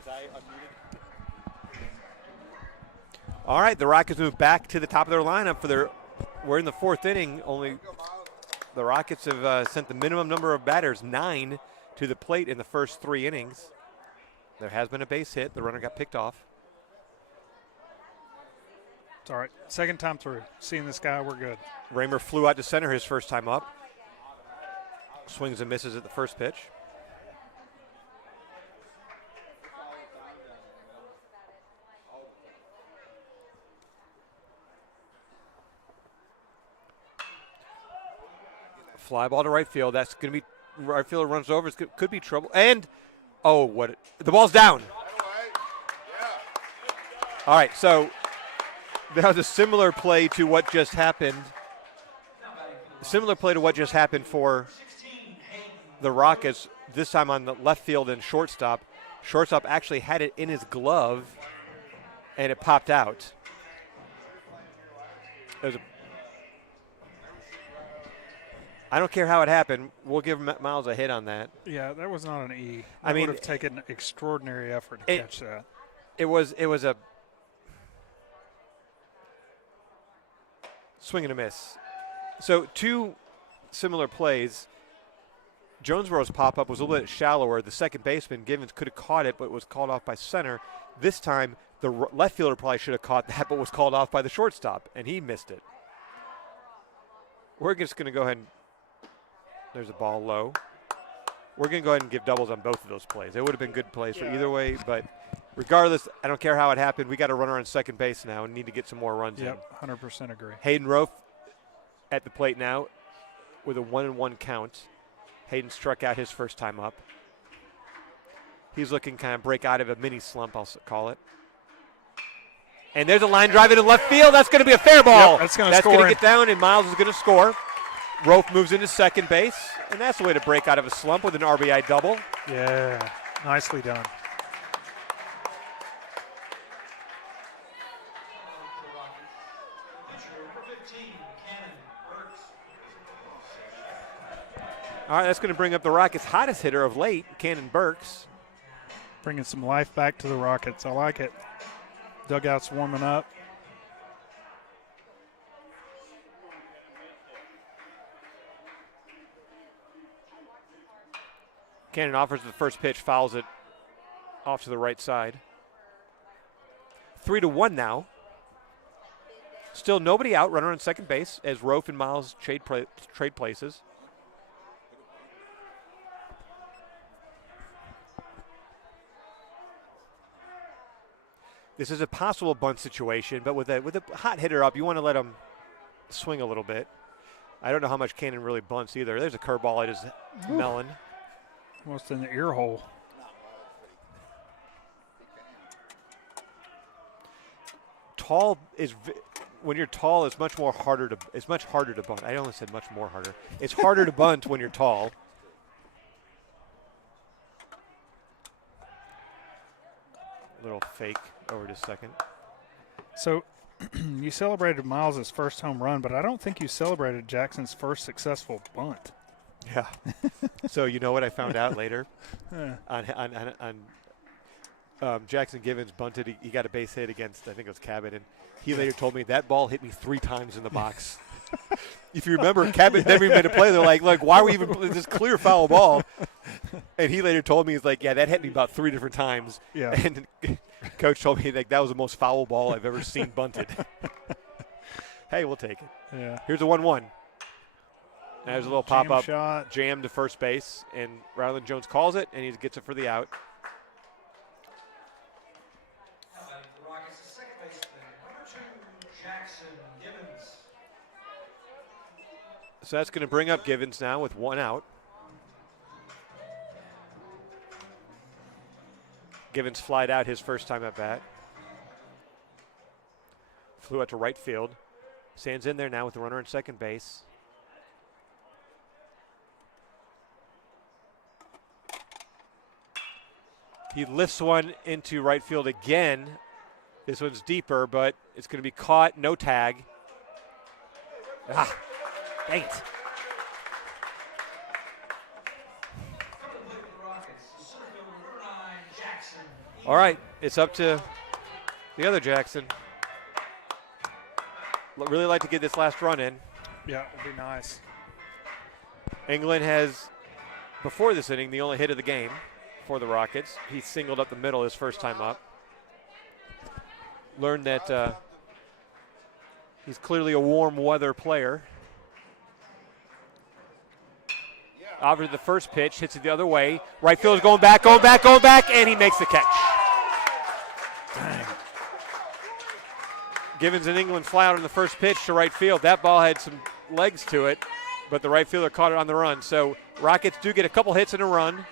Was I unmuted? All right, the Rockets move back to the top of their lineup for their. We're in the fourth inning. Only the Rockets have sent the minimum number of batters, 9, to the plate in the first 3 innings. There has been a base hit. The runner got picked off. It's all right. Second time through. Seeing this guy, we're good. Raymer flew out to center his first time up. Swings and misses at the first pitch. Fly ball to right field. That's going to be right fielder runs over. It could be trouble. And the ball's down. All right, so that was a similar play to what just happened. Similar play to what just happened for the Rockets, this time on the left field and shortstop. Shortstop actually had it in his glove, and it popped out. I don't care how it happened. We'll give Miles a hit on that. Yeah, that was not an E. I mean, would have taken extraordinary effort to catch that. It was a swing and a miss. So 2 similar plays. Jonesboro's pop-up was a little bit shallower. The second baseman, Givens, could have caught it, but was called off by center. This time, the left fielder probably should have caught that, but was called off by the shortstop, and he missed it. We're just going to go ahead and there's a ball low. We're going to go ahead and give doubles on both of those plays. It would have been good plays for either way, but regardless, I don't care how it happened. We got a runner on second base now and need to get some more runs in. Yep, 100% agree. Hayden Rofe at the plate now with a 1-1 count. Hayden struck out his first time up. He's looking kind of break out of a mini slump, I'll call it. And there's a line drive into left field. That's going to be a fair ball. Yep, that's going to get down, and Miles is going to score. Rofe moves into second base, and that's the way to break out of a slump with an RBI double. Yeah, nicely done. All right, that's going to bring up the Rockets' hottest hitter of late, Cannon Burks. Bringing some life back to the Rockets. I like it. Dugout's warming up. Cannon offers the first pitch, fouls it off to the right side. 3-1 now. Still nobody out, runner on second base as Rofe and Miles trade places. This is a possible bunt situation, but with a hot hitter up, you want to let him swing a little bit. I don't know how much Cannon really bunts either. There's a curveball at his melon. Almost in the ear hole. When you're tall, it's much harder to bunt. I only said much more harder. It's harder to bunt when you're tall. Little fake over to second. So you celebrated Miles' first home run, but I don't think you celebrated Jackson's first successful bunt. Yeah. So you know what I found out later? On Jackson Givens bunted. He got a base hit against, I think it was Cabot, and he later told me that ball hit me 3 times in the box. If you remember, Cabot never even made a play. They're like, why are we even this clear foul ball? And he later told me, he's like, yeah, that hit me about 3 different times. Yeah. And Coach told me that was the most foul ball I've ever seen bunted. Hey, we'll take it. Yeah. Here's a 1-1. There's a little pop-up shot. jam to first base, and Ryland Jones calls it, and he gets it for the out. So that's going to bring up Givens now with 1 out. Givens flied out his first time at bat. Flew out to right field. Stands in there now with the runner in second base. He lifts one into right field again. This one's deeper, but it's going to be caught. No tag. Dang it. All right, it's up to the other Jackson. Really like to get this last run in. Yeah, it would be nice. England has, before this inning, the only hit of the game for the Rockets. He singled up the middle his first time up. Learned that he's clearly a warm weather player. Over to the first pitch, hits it the other way. Right field is going back, and he makes the catch. Dang. Givens and England fly out on the first pitch to right field. That ball had some legs to it, but the right fielder caught it on the run. So Rockets do get a couple hits and a run,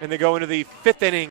and they go into the 5th inning.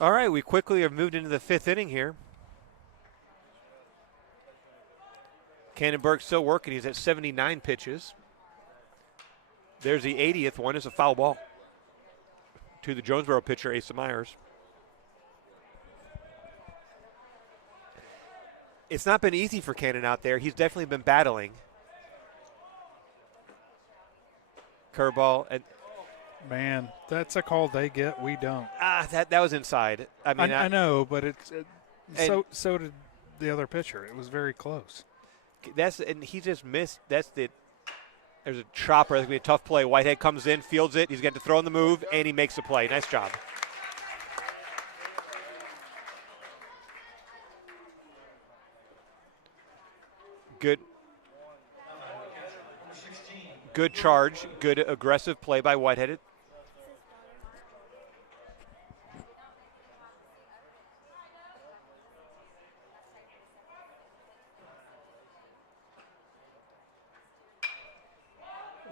All right, we quickly have moved into the 5th inning here. Cannonberg's still working. He's at 79 pitches. There's the 80th one. It's a foul ball to the Jonesboro pitcher, Asa Myers. It's not been easy for Cannon out there. He's definitely been battling. Curveball. And Man, that's a call they get. We don't. that was inside. I know, but so did the other pitcher. It was very close. And he just missed. There's a chopper. That's going to be a tough play. Whitehead comes in, fields it. He's got to throw in the move, and he makes the play. Nice job. Good charge. Good aggressive play by Whitehead.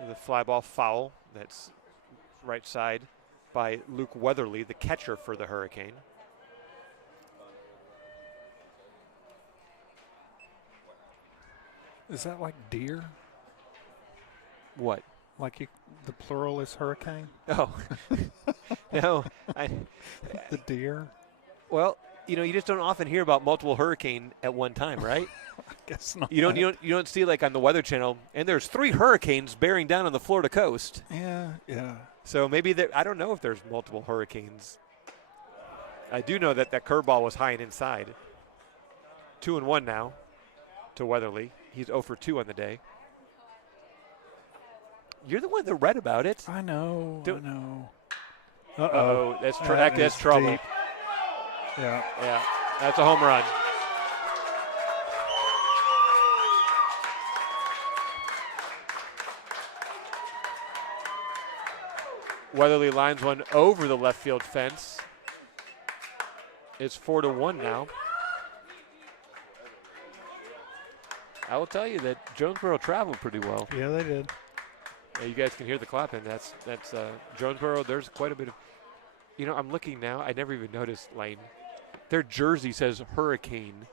The fly ball foul. That's right side by Luke Weatherly, the catcher for the Hurricane. Is that like deer? What? Like the plural is hurricane? Oh. No. The deer? Well, you just don't often hear about multiple hurricane at one time, right? I guess not. You don't see like on the Weather Channel, and there's 3 hurricanes bearing down on the Florida coast. Yeah. So maybe I don't know if there's multiple hurricanes. I do know that curveball was high and inside. 2-1 now to Weatherly. He's 0 for 2 on the day. You're the one that read about it. I know. Uh-oh. That's trouble. Deep. Yeah. That's a home run. Weatherly lines one over the left field fence. It's 4-1 now. I will tell you that Jonesboro traveled pretty well. Yeah, they did. You guys can hear the clapping. That's Jonesboro. There's quite a bit of. I'm looking now. I never even noticed, Lane. Their jersey says Hurricane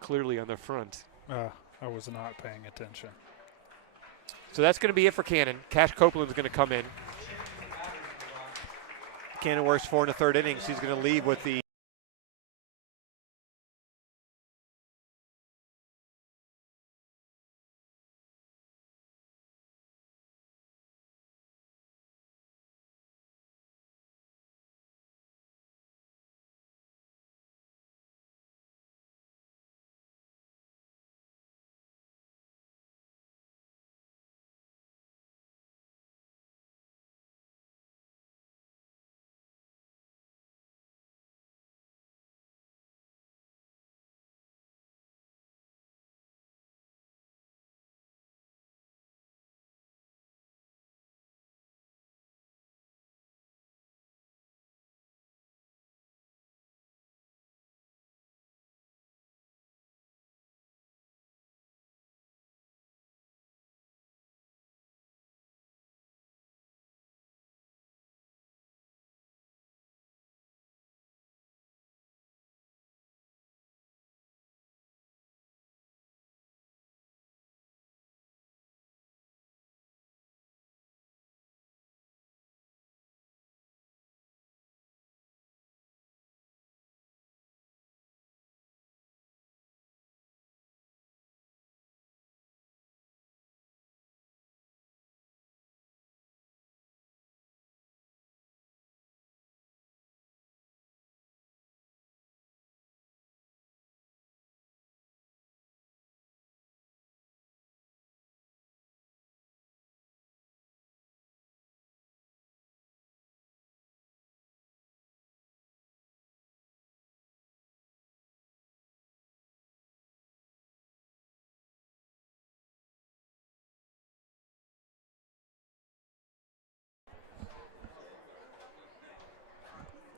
clearly on the front. I was not paying attention. So that's going to be it for Cannon. Cash Copeland's going to come in. Cannon works 4 1/3 innings. He's going to leave with the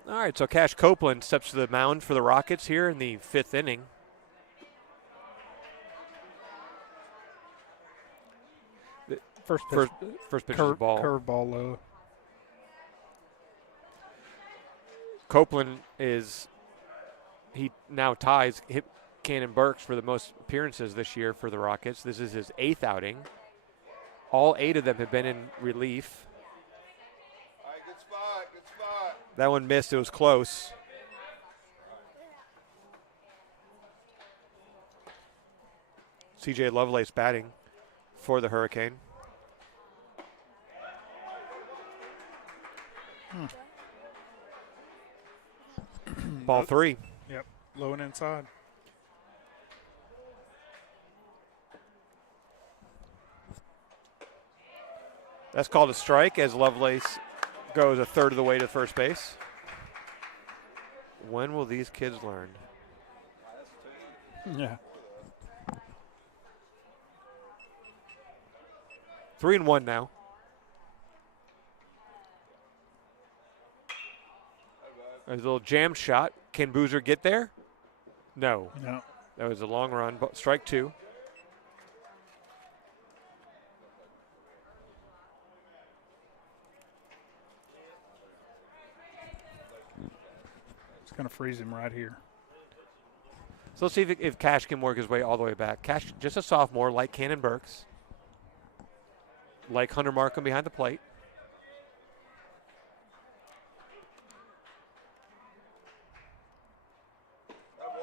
All right, so Cash Copeland steps to the mound for the Rockets here in the 5th inning. First pitch, First pitch is a ball. Curveball low. Copeland he now ties Cannon Burks for the most appearances this year for the Rockets. This is his 8th outing. All 8 of them have been in relief. All right, good spot. That one missed. It was close. C.J. Lovelace batting for the Hurricane. Ball 3. Yep, low and inside. That's called a strike as Lovelace goes a third of the way to first base. When will these kids learn? Yeah. 3-1 now. There's a little jam shot. Can Boozer get there? No. No. That was a long run. Strike 2. It's going to freeze him right here. So let's see if Cash can work his way all the way back. Cash, just a sophomore, like Cannon Burks, like Hunter Markham behind the plate.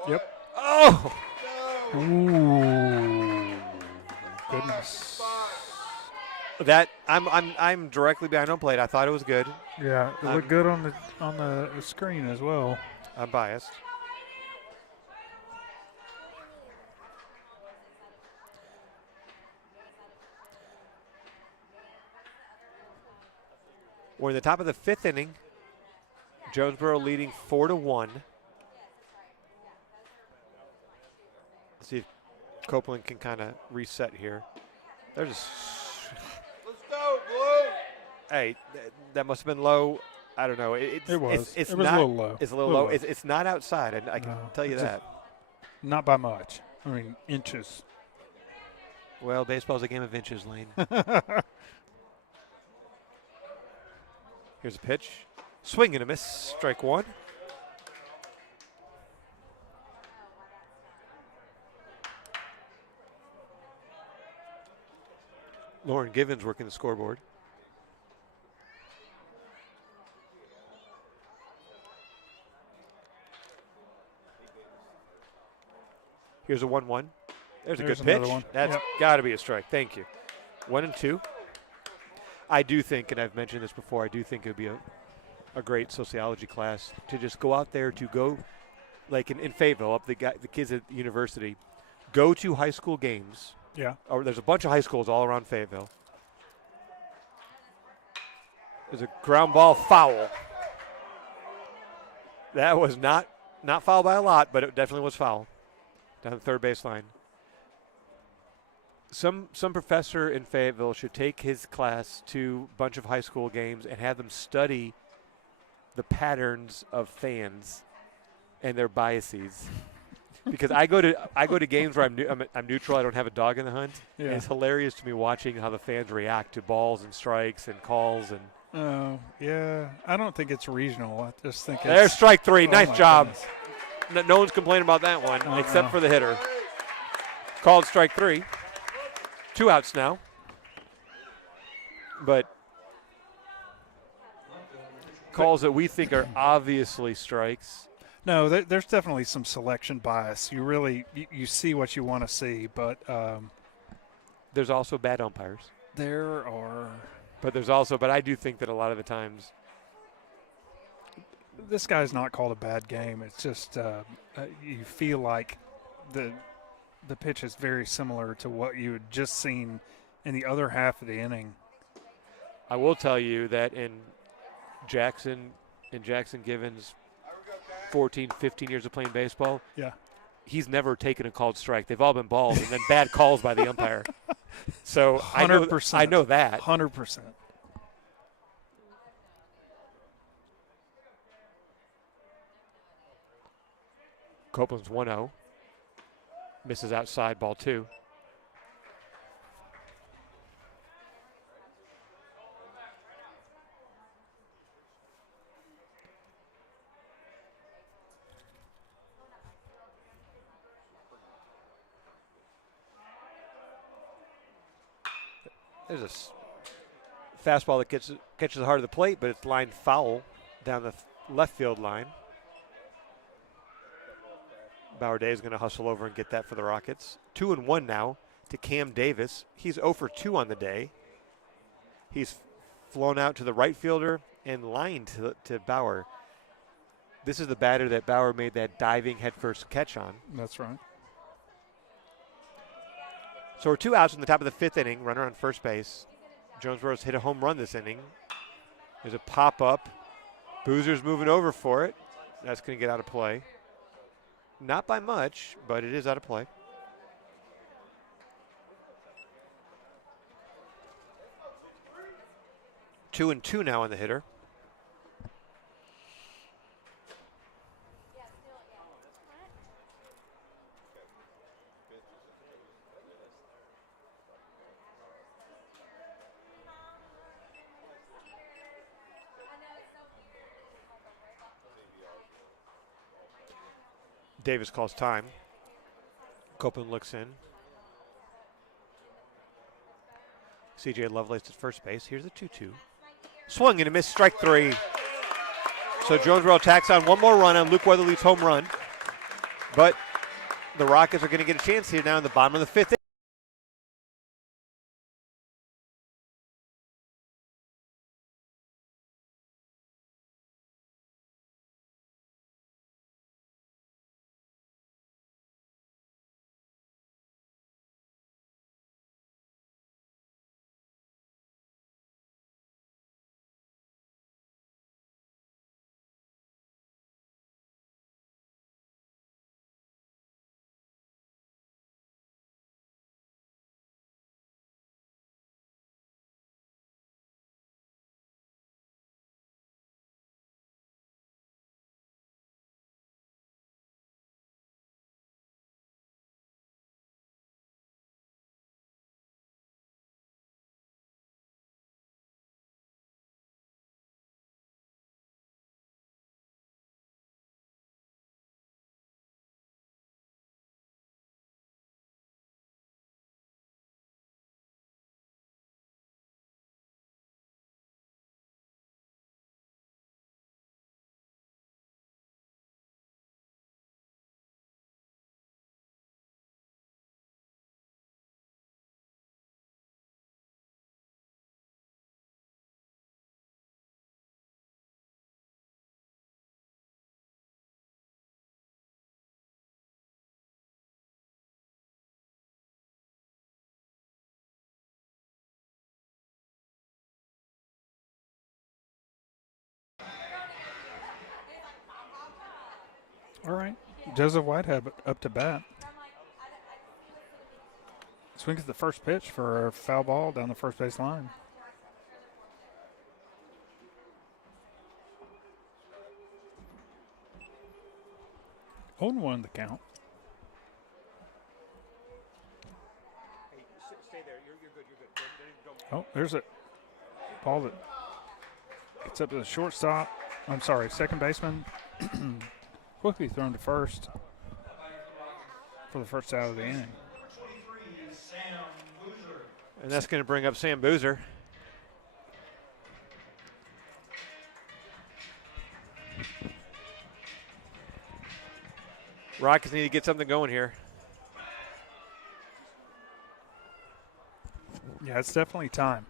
Yep. Oh! Ooh. Goodness. That I'm directly behind home plate. I thought it was good. Yeah, it looked good on the screen as well. I'm biased. We're in the top of the 5th inning. Jonesboro leading 4-1. Let's see if Copeland can kind of reset here. There's a. Let's go, Blue. Hey, that must have been low. I don't know. It was. It's It was not, a little low. It's a little low. It's not outside. I can tell you that. Not by much. I mean, inches. Well, baseball's a game of inches, Lane. Here's a pitch. Swing and a miss. Strike 1. Lauren Givens working the scoreboard. Here's a 1-1. There's a good pitch. One. That's got to be a strike. Thank you. 1-2. I do think, and I've mentioned this before, I do think it would be a great sociology class to just go out there to go, like in Fayetteville, the kids at the university, go to high school games. Yeah. Or there's a bunch of high schools all around Fayetteville. There's a ground ball foul. That was not foul by a lot, but it definitely was foul. Down the third baseline. Some professor in Fayetteville should take his class to a bunch of high school games and have them study the patterns of fans and their biases. Because I go to games where I'm neutral. I don't have a dog in the hunt. Yeah. And it's hilarious to me watching how the fans react to balls and strikes and calls and. Oh yeah, I don't think it's regional. I just think There's strike 3. Nice job. Goodness. No one's complaining about that one except for the hitter. Called strike 3. 2 outs now. But calls that we think are obviously strikes. No, there's definitely some selection bias. You really you see what you want to see, but there's also bad umpires. there are. But I do think that a lot of the times. This guy's not called a bad game. It's just you feel like the pitch is very similar to what you had just seen in the other half of the inning. I will tell you that in Jackson Givens' 14, 15 years of playing baseball, he's never taken a called strike. They've all been balls and then bad calls by the umpire. So 100%. I know that. 100%. Copeland's 1-0. Misses outside, ball 2. There's a fastball that catches the heart of the plate, but it's lined foul down the left field line. Bauer Day is going to hustle over and get that for the Rockets. 2-1 now to Cam Davis. He's 0 for 2 on the day. He's flown out to the right fielder and lined to Bauer. This is the batter that Bauer made that diving headfirst catch on. That's right. So we're 2 outs in the top of the 5th inning. Runner on first base. Jonesboro's hit a home run this inning. There's a pop-up. Boozer's moving over for it. That's going to get out of play. Not by much, but it is out of play. 2-2 now on the hitter. Davis calls time. Copeland looks in. C.J. Lovelace at first base. Here's the 2-2. Swung and a miss, strike 3. So Jonesboro tacks on one more run on Luke Weatherly's home run. But the Rockets are going to get a chance here now in the bottom of the 5th. All right. Joseph Whitehead up to bat. Swings at the first pitch for a foul ball down the first base line. Hold 1 the count. Hey, stay there. You're good. Oh, there's a ball that gets up to the shortstop. I'm sorry, second baseman. Quickly thrown to first for the first out of the inning. And that's going to bring up Sam Boozer. Rockets need to get something going here. Yeah, it's definitely time.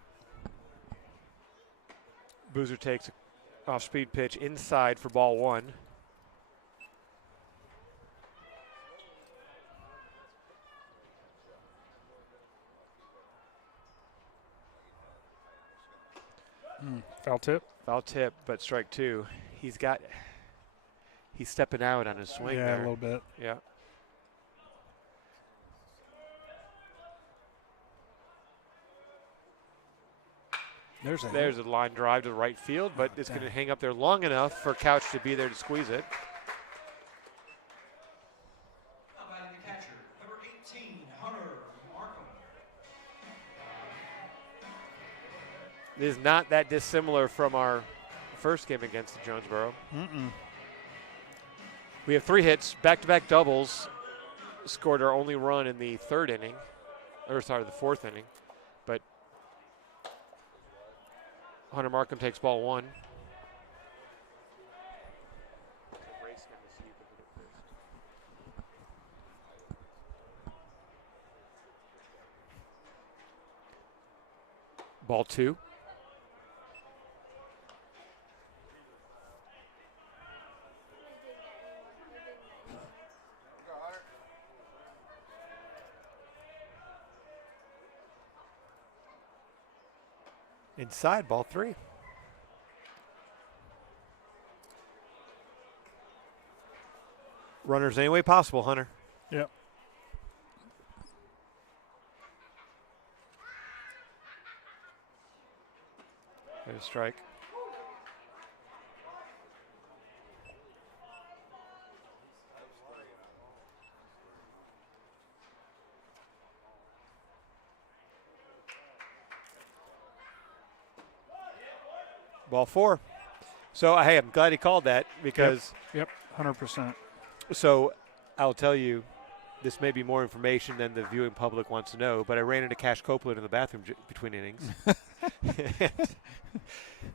Boozer takes an off-speed pitch inside for ball 1. Foul tip. Foul tip, but strike 2. He's stepping out on his swing Yeah, there. a little bit. Yeah. There's a line drive to the right field, but it's going to hang up there long enough for Couch to be there to squeeze it. It is not that dissimilar from our first game against Jonesboro. We have 3 hits, back-to-back doubles. Scored our only run in the the 4th inning. But Hunter Markham takes ball 1. Ball 2. Inside, ball 3. Runners any way possible, Hunter. Yep. There's a strike. Ball 4. So, hey, I'm glad he called that because. Yep, 100%. So, I'll tell you, this may be more information than the viewing public wants to know, but I ran into Cash Copeland in the bathroom between innings.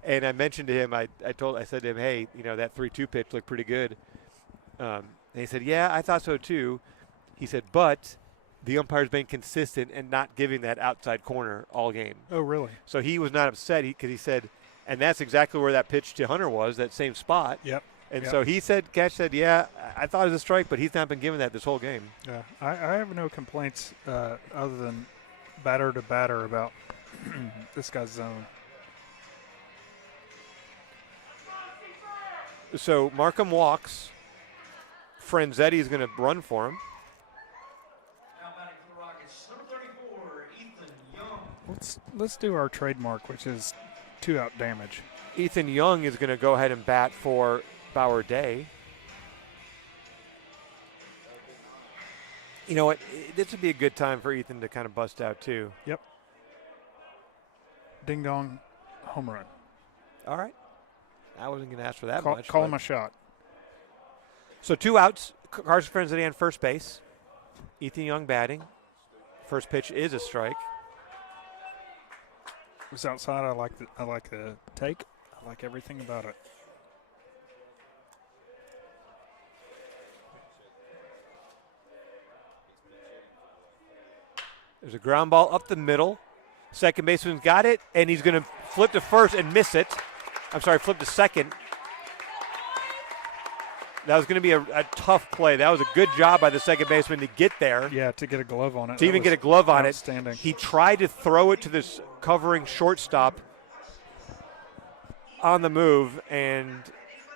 And I mentioned to him, I said to him, hey, that 3-2 pitch looked pretty good. And he said, yeah, I thought so too. He said, but the umpire's been consistent and not giving that outside corner all game. Oh, really? So he was not upset because he said, and that's exactly where that pitch to Hunter was, that same spot. Yep. And yep. so he said, Cash said, yeah, I thought it was a strike, but he's not been given that this whole game. Yeah, I have no complaints other than batter to batter about this guy's zone. So Markham walks. Franzetti's going to run for him. Now batting for the Rockets, number 34, Ethan Young. Let's do our trademark, which is 2-out damage. Ethan Young is going to go ahead and bat for Bauer Day. You know what? This would be a good time for Ethan to kind of bust out too. Yep. Ding dong, home run. All right. I wasn't going to ask for that much. Call him a shot. So 2 outs. Carson Franzetti on first base. Ethan Young batting. First pitch is a strike. It was outside. I like the take. I like everything about it. There's a ground ball up the middle. Second baseman's got it, and he's going to flip to first and miss it. I'm sorry, flip to second. That was going to be a tough play. That was a good job by the second baseman to get there. Yeah, to get a glove on it. To even get a glove on it. Outstanding. He tried to throw it to this covering shortstop on the move and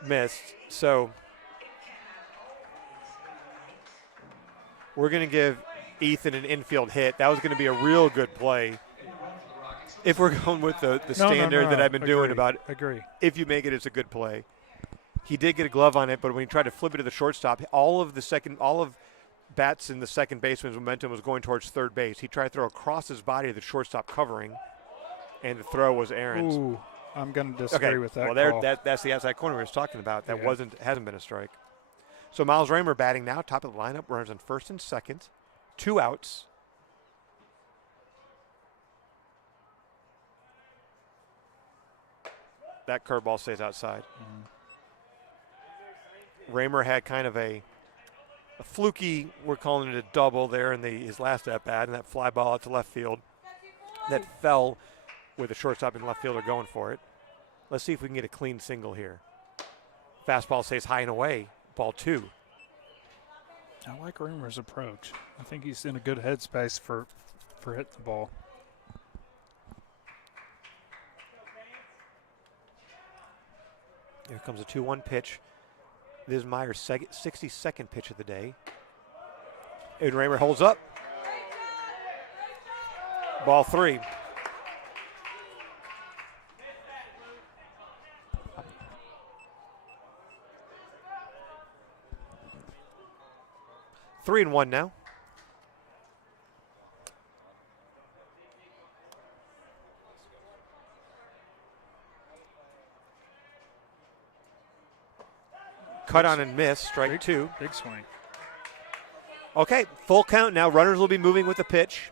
missed. So we're going to give Ethan an infield hit. That was going to be a real good play. If we're going with the standard that I've been doing about if you make it, it's a good play. He did get a glove on it, but when he tried to flip it to the shortstop, all of bats in the second baseman's momentum was going towards third base. He tried to throw across his body to the shortstop covering, and the throw was errant. Ooh, I'm going to disagree with that. Well, that's the outside corner we were talking about. That hasn't been a strike. So Miles Raymer batting now, top of the lineup, runners on first and second, 2 outs. That curveball stays outside. Raymer had kind of a fluky, we're calling it a double there in his last at-bat, and that fly ball out to left field that fell with the shortstop and left fielder going for it. Let's see if we can get a clean single here. Fastball stays high and away, ball 2. I like Raymer's approach. I think he's in a good headspace for hitting the ball. Here comes a 2-1 pitch. This is Meyer's 62nd pitch of the day. And Raymer holds up. Ball 3. Three and 1 now. Cut on and miss, strike two. Big swing. Okay, full count now. Runners will be moving with the pitch.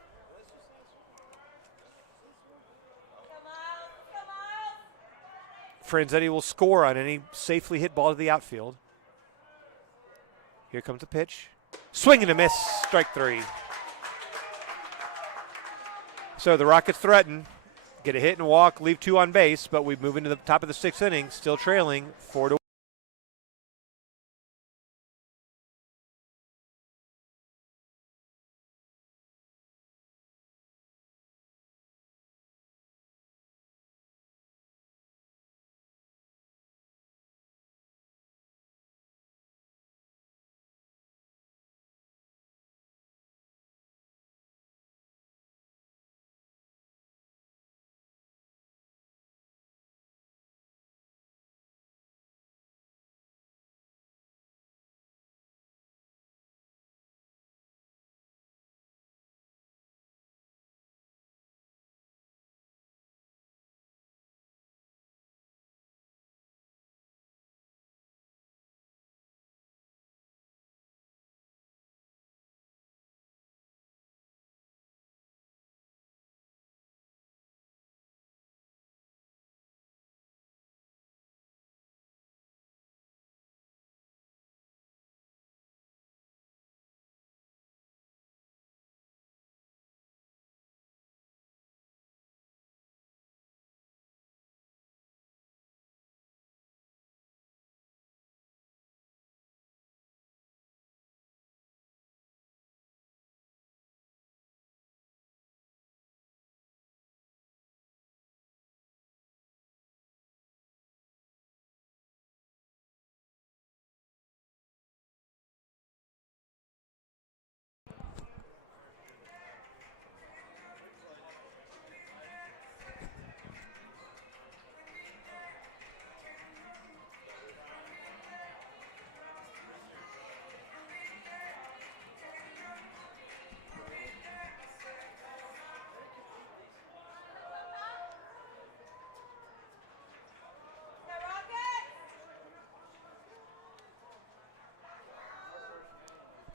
Franzetti will score on any safely hit ball to the outfield. Here comes the pitch. Swing and a miss, strike three. So the Rockets threaten, get a hit and walk, leave two on base, but we move into the top of the sixth inning, still trailing 4-1.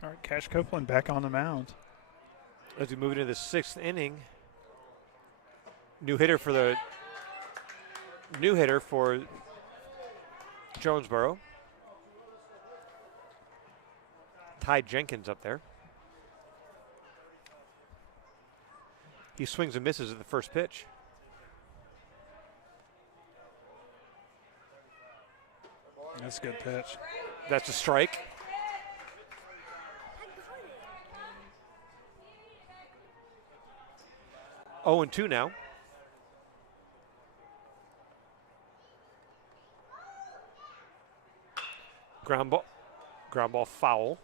All right, Cash Copeland back on the mound. As we move into the sixth inning, new hitter for Jonesboro. Ty Jenkins up there. He swings and misses at the first pitch. That's a good pitch. That's a strike. Oh, and 2 now. Ground ball foul.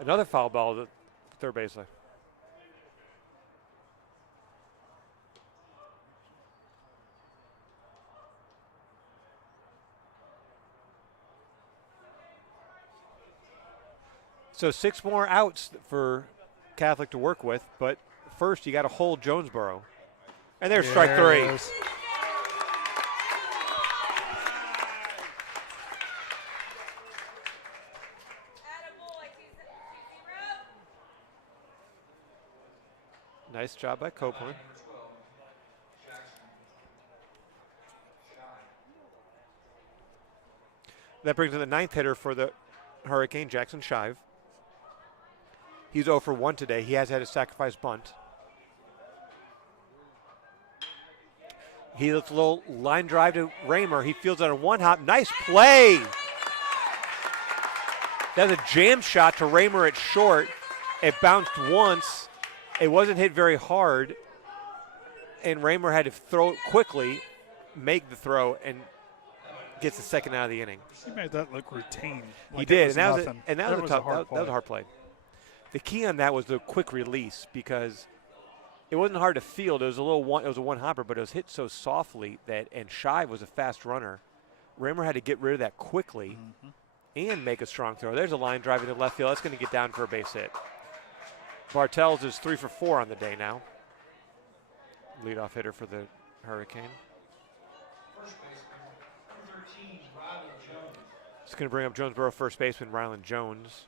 Another foul ball to third baseline. So 6 more outs for Catholic to work with, but first you got to hold Jonesboro. And there's strike 3. Nice job by Copeland. That brings in the 9th hitter for the Hurricane, Jackson Shive. He's 0 for 1 today. He has had a sacrifice bunt. He lets a little line drive to Raymer. He fields on a one hop. Nice play. That's a jam shot to Raymer at short. It bounced once. It wasn't hit very hard. And Raymer had to throw it quickly, make the throw, and gets the second out of the inning. He made that look routine. He did, and that was a hard play. The key on that was the quick release, because It wasn't hard to field. It was a one hopper, but it was hit so softly and Shive was a fast runner. Raymer had to get rid of that quickly and make a strong throw. There's a line driving to left field. That's going to get down for a base hit. Bartels is 3 for 4 on the day now. Leadoff hitter for the Hurricane. First baseman, number 13, Ryland Jones. It's going to bring up Jonesboro first baseman Ryland Jones.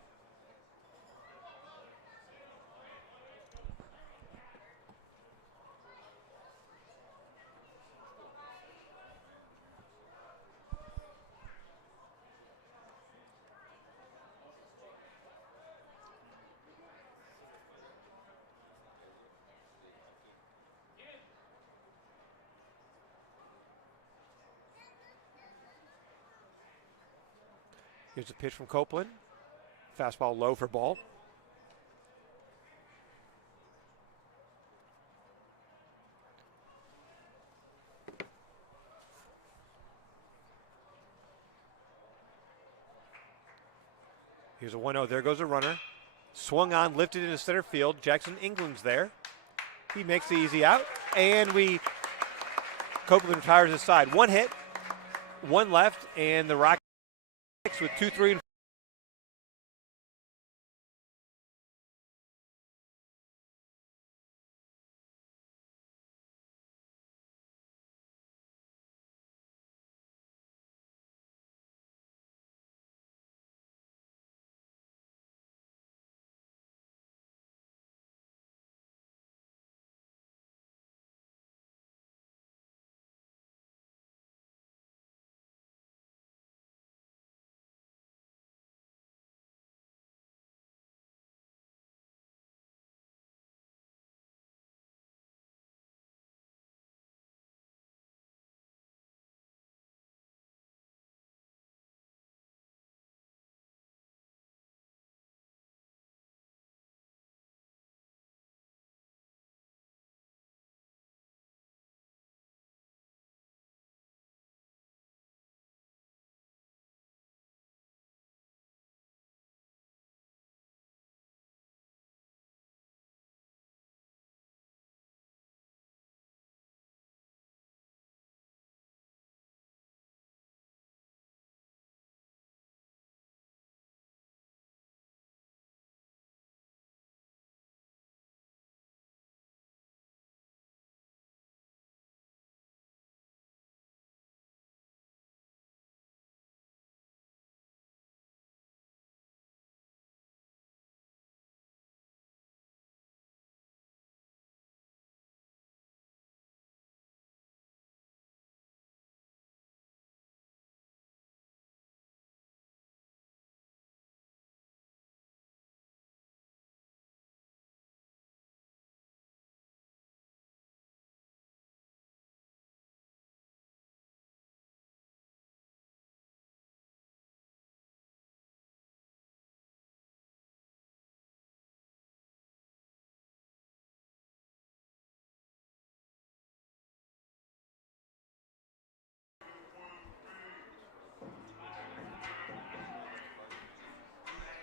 Here's a pitch from Copeland. Fastball low for ball. Here's a 1-0. There goes a runner. Swung on, lifted into center field. Jackson England's there. He makes the easy out. And Copeland retires his side. One hit, one left, and the Rockets with 2, 3, and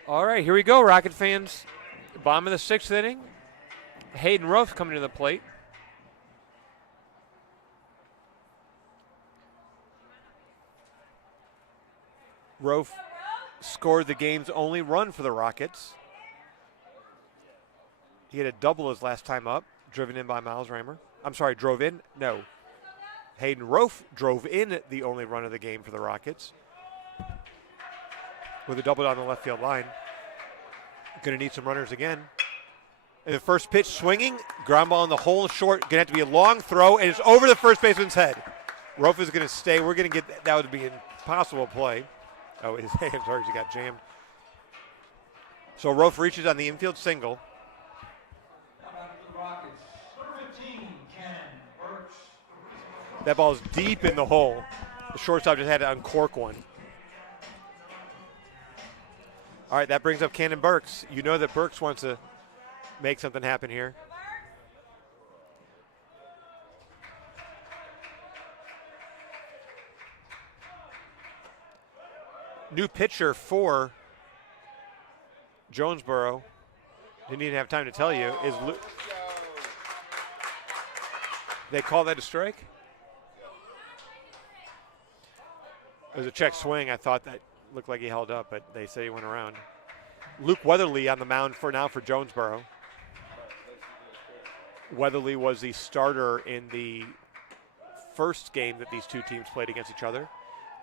all right, here we go, Rocket fans. Bottom of the 6th inning. Hayden Ruff coming to the plate. Ruff scored the game's only run for the Rockets. He had a double his last time up, driven in by Miles Raymer. I'm sorry, drove in? No. Hayden Ruff drove in the only run of the game for the Rockets with a double down the left field line. Going to need some runners again. And the first pitch swinging, ground ball in the hole short. Going to have to be a long throw, and it's over the first baseman's head. Ruff is going to stay. We're going to get that would be an impossible play. Oh, his hands sorry, he got jammed. So Ruff reaches on the infield single. That ball is deep in the hole. The shortstop just had to uncork one. All right, that brings up Cannon Burks. You know that Burks wants to make something happen here. New pitcher for Jonesboro, didn't even have time to tell you, is They call that a strike? It was a check swing. I thought that looked like he held up, but they say he went around. Luke Weatherly on the mound for Jonesboro. Weatherly was the starter in the first game that these two teams played against each other.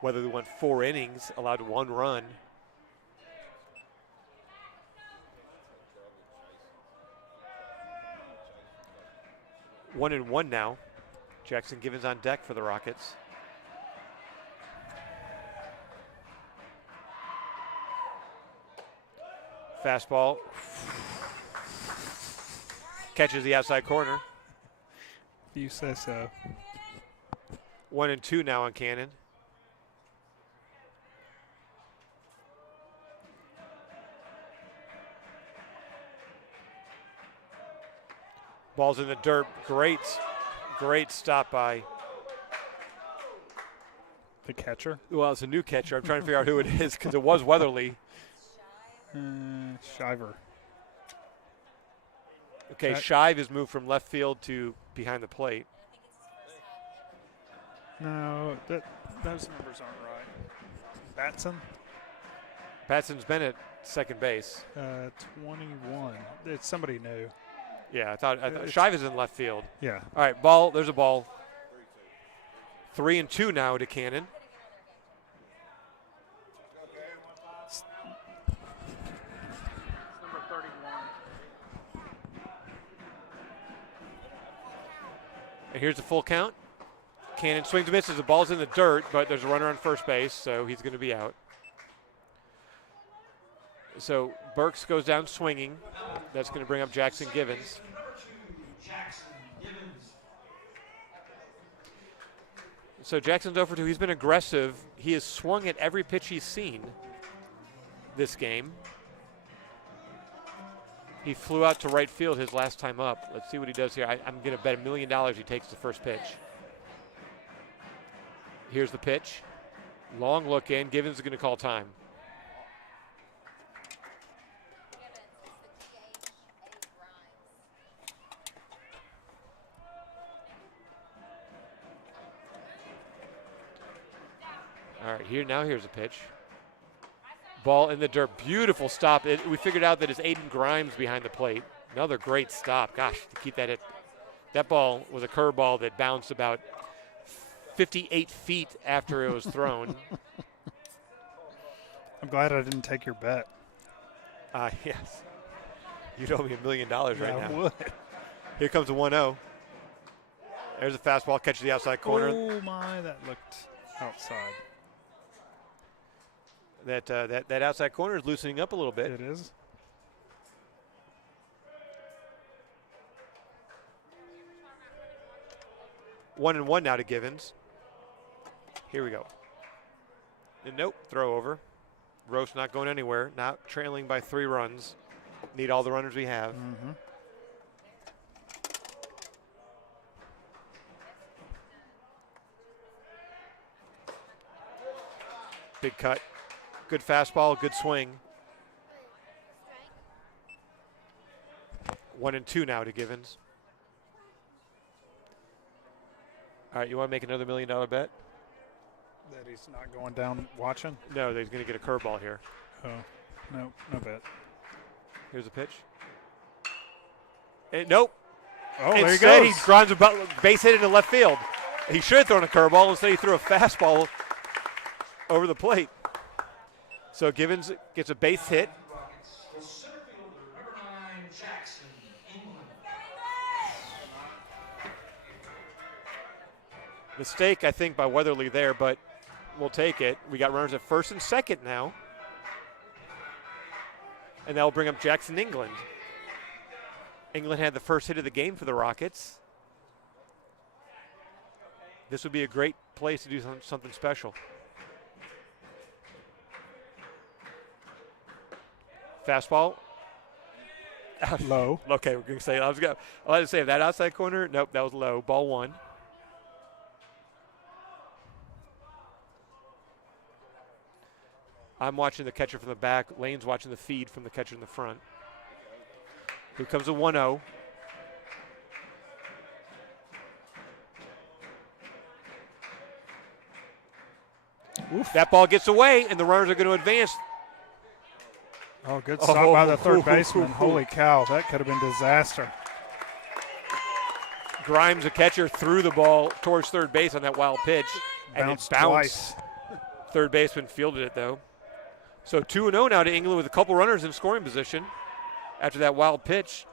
Weatherly went 4 innings, allowed 1 run. One and one now. Jackson Givens on deck for the Rockets. Fastball. Catches the outside corner. You say so. 1 and 2 now on Cannon. Ball's in the dirt. Great stop by. The catcher? Well, it's a new catcher. I'm trying to figure out who it is because it was Weatherly. Shiver. Okay, Shive has moved from left field to behind the plate. No, those numbers aren't right. Batson? Batson's been at second base. 21. It's somebody new. Yeah, I thought Shive is in left field. Yeah. All right, ball. There's a ball. 3 and 2 now to Cannon. Number 31. And here's the full count. Cannon swings and misses. The ball's in the dirt, but there's a runner on first base, so he's going to be out. So Burks goes down swinging. That's going to bring up Jackson Givens. So Jackson's over 2. He's been aggressive. He has swung at every pitch he's seen this game. He flew out to right field his last time up. Let's see what he does here. I'm going to bet $1 million he takes the first pitch. Here's the pitch. Long look in. Givens is going to call time. All right, here's a pitch. Ball in the dirt. Beautiful stop. We figured out that it's Aiden Grimes behind the plate. Another great stop. Gosh, to keep that hit. That ball was a curveball that bounced about 58 feet after it was thrown. I'm glad I didn't take your bet. Yes. You'd owe me $1 million right now. I would. Here comes a 1-0. There's a fastball. Catches the outside corner. Oh, my. That looked outside. That outside corner is loosening up a little bit. It is. One and one now to Givens. Here we go. And nope, throw over. Roast not going anywhere. Not trailing by 3 runs. Need all the runners we have. Mm-hmm. Big cut. Good fastball, good swing. 1 and 2 now to Givens. All right, you want to make another $1 million bet? That he's not going down watching? No, he's going to get a curveball here. Oh, no bet. Here's a pitch. Nope. Oh, there he Instead, goes. he grinds a base hit into left field. He should have thrown a curveball. Instead, he threw a fastball over the plate. So Givens gets a base hit. Mistake, I think, by Weatherly there, but we'll take it. We got runners at first and second now. And that will bring up Jackson England. England had the first hit of the game for the Rockets. This would be a great place to do something special. Fastball. Low. Okay, we're going to say, I was going to say that outside corner. Nope, that was low. Ball 1. I'm watching the catcher from the back. Lane's watching the feed from the catcher in the front. Here comes a 1-0. Oof. That ball gets away, and the runners are going to advance. Oh, good stop by the third baseman. Holy cow, that could have been disaster. Grimes, the catcher, threw the ball towards third base on that wild pitch, and it Bounced bounced. twice. Third baseman fielded it, though. So 2-0 now to England with a couple runners in scoring position after that wild pitch.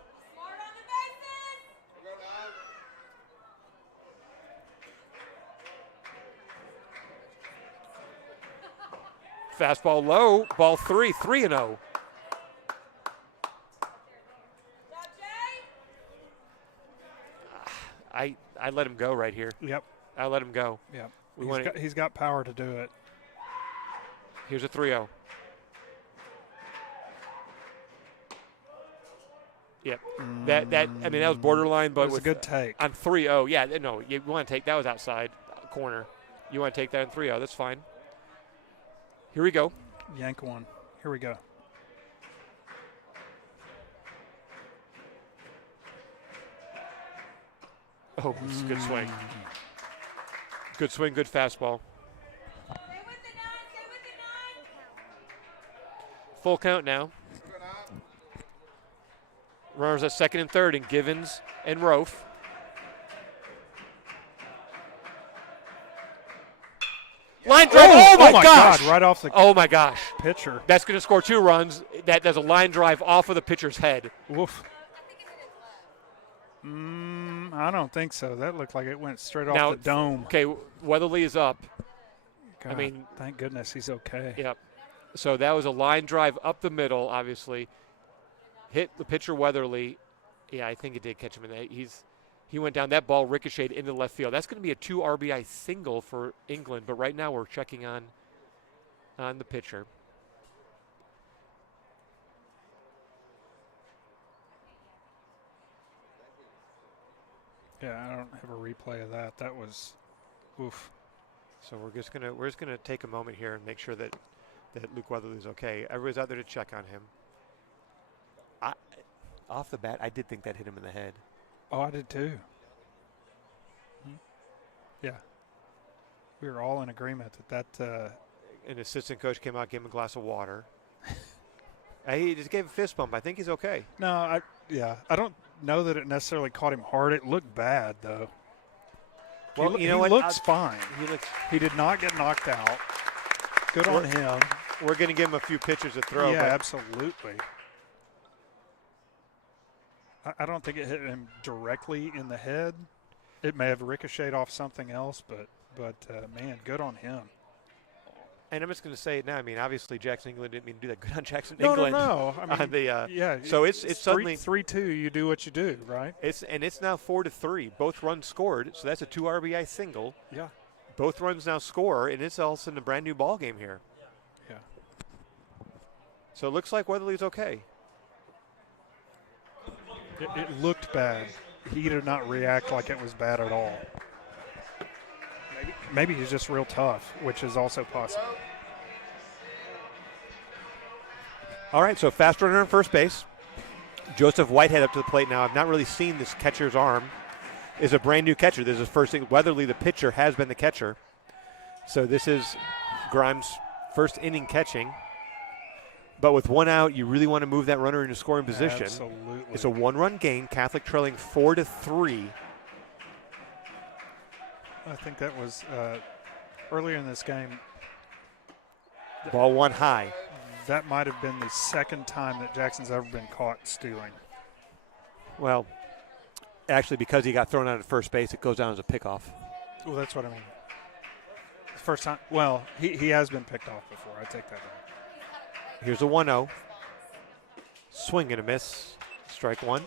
Fastball low, ball 3-0. I let him go right here. Yep. I let him go. Yep. He's got power to do it. Here's a 3-0. Yep. That was borderline, but it was a good take. On 3-0, yeah, no, you want to take that was outside corner. You want to take that on 3-0, that's fine. Here we go. Yank one. Here we go. Oh, it's a good swing. Good swing, good fastball. Full count now. Runners at second and third in Givens and Rofe. Line drive. Oh my gosh. God, right off the Oh my gosh. pitcher. That's going to score 2 runs. That's a line drive off of the pitcher's head. Woof. I don't think so. That looked like it went straight Now, off the dome. Okay, Weatherly is up. God, mean- thank goodness he's okay. Yep. So that was a line drive up the middle, obviously. Hit the pitcher Weatherly. Yeah, I think it did catch him in the He went down. That ball ricocheted into left field. That's going to be a 2 RBI single for England, but right now we're checking on the pitcher. Yeah, I don't have a replay of that. That was, oof. So we're just gonna take a moment here and make sure that Luke Weatherly's okay. Everybody's out there to check on him. Off the bat, I did think that hit him in the head. Oh, I did too. Yeah. We were all in agreement that An assistant coach came out, gave him a glass of water. He just gave a fist bump. I think he's okay. no, I don't know that it necessarily caught him hard. It looked bad though. Well, he you know what? looks fine. He looks. He did not get knocked out. Good on him. We're going to give him a few pitches to throw. Yeah, but absolutely. I don't think it hit him directly in the head. It may have ricocheted off something else, but man, good on him. And I'm just going to say it now. I mean, obviously Jackson England didn't mean to do that. Good on Jackson No. England. I mean, yeah. So it's suddenly 3-2. You do what you do, right? It's now 4-3. Both runs scored, so that's a 2 RBI single. Yeah. Both runs now score, and it's all of a sudden a brand new ball game here. Yeah. So it looks like Weatherly's okay. It looked bad. He did not react like it was bad at all. Maybe he's just real tough, which is also possible. All right, so fast runner on first base. Joseph Whitehead up to the plate now. I've not really seen this catcher's arm. Is a brand new catcher. This is first thing. Weatherly, the pitcher, has been the catcher. So this is Grimes' first inning catching. But with 1 out, you really want to move that runner into scoring position. Absolutely. It's a 1-run game. Catholic trailing 4-3. I think that was earlier in this game. Ball 1 high. That might have been the second time that Jackson's ever been caught stealing. Well, actually, because he got thrown out at first base, it goes down as a pickoff. Well, that's what I mean. First time. Well, he has been picked off before. I take that back. Here's a 1-0. Swing and a miss. Strike 1.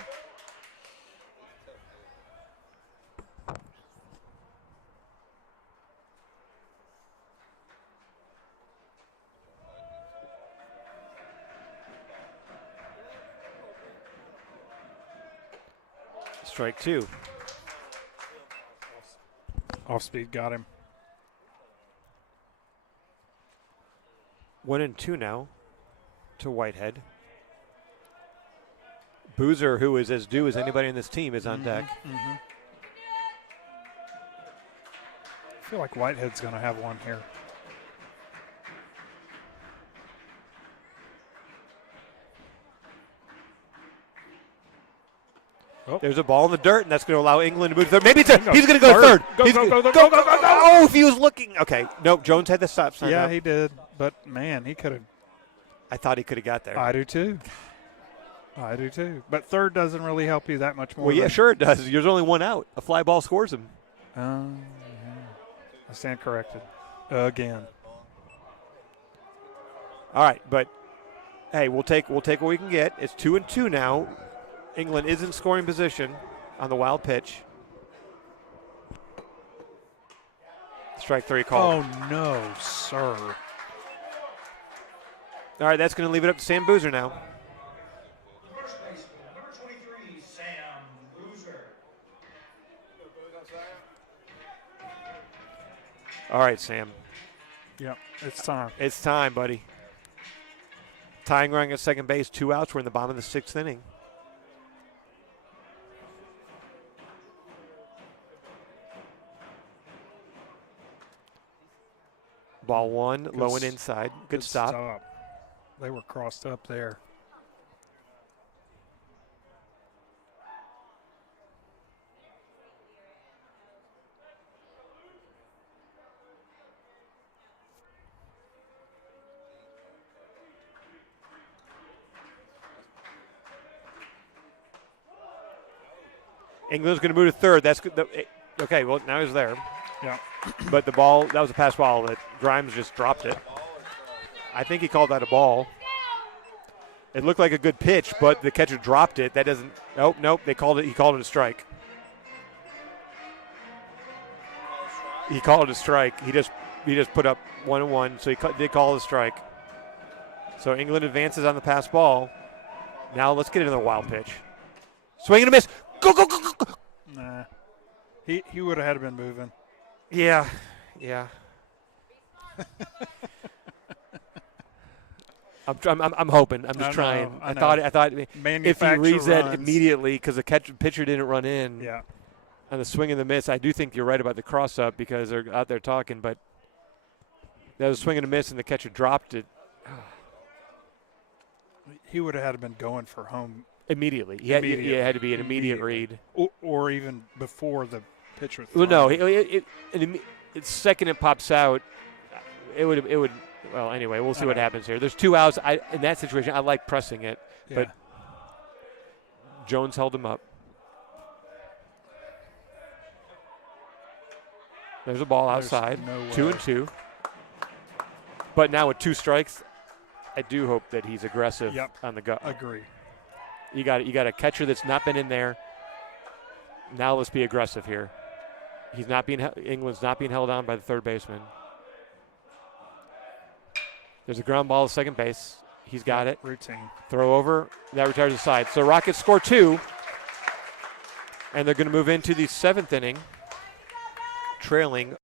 Strike 2. Off speed got him. 1-2 now to Whitehead. Boozer, who is as due as anybody on this team, is on deck. I feel like Whitehead's going to have one here. Oh. There's a ball in the dirt, and that's going to allow England to move to third. Maybe it's a, he's going to go to Third. third. Go, He's go, gonna- go, go, go, go, go. Oh, if he was looking. Okay. Nope, Jones had the stop sign Yeah, up. he did. But, man, he could have. I thought he could have got there. I do too. But third doesn't really help you that much more. Well, yeah, sure it does. There's only one out. A fly ball scores him. Yeah. I stand corrected. Again. All right, but hey, we'll take what we can get. It's 2-2 now. England is in scoring position on the wild pitch. Strike 3 call. Oh, no, sir. All right, that's going to leave it up to Sam Boozer now. First baseman, number 23, Sam Boozer. All right, Sam. Yep, it's time. It's time, buddy. Tying run at second base, 2 outs. We're in the bottom of the 6th inning. Ball 1, low and inside. Good stop. They were crossed up there. England's going to move to third. That's good. Okay, well, now he's there. Yeah. But the ball, that was a pass ball that Grimes just dropped it. I think he called that a ball. It looked like a good pitch, but the catcher dropped it. That doesn't. Nope. He called it a strike. He called it a strike. He just put up 1-1, so he did call it a strike. So England advances on the pass ball. Now let's get into the wild pitch. Swing and a miss. Go, go, go, go, go. Nah. He would have had been moving. Yeah. I'm hoping. I'm just trying. I thought if he reads that immediately because the pitcher didn't run in. Yeah. On the swing and the miss, I do think you're right about the cross up because they're out there talking. But that was a swing and a miss, and the catcher dropped it He would have had been going for home immediately. It had to be an immediate read, or even before the pitcher. Well, no, it's second it pops out. It would. Well, anyway, we'll see what happens here. There's 2 outs. In that situation, I like pressing it, but Jones held him up. There's a ball outside. 2-2. But now with 2 strikes, I do hope that he's aggressive on the gut. Agree. You got a catcher that's not been in there. Now let's be aggressive here. England's not being held on by the third baseman. There's a ground ball to second base. He's got it. Routine. Throw over. That retires the side. So Rockets score 2. And they're going to move into the 7th inning, trailing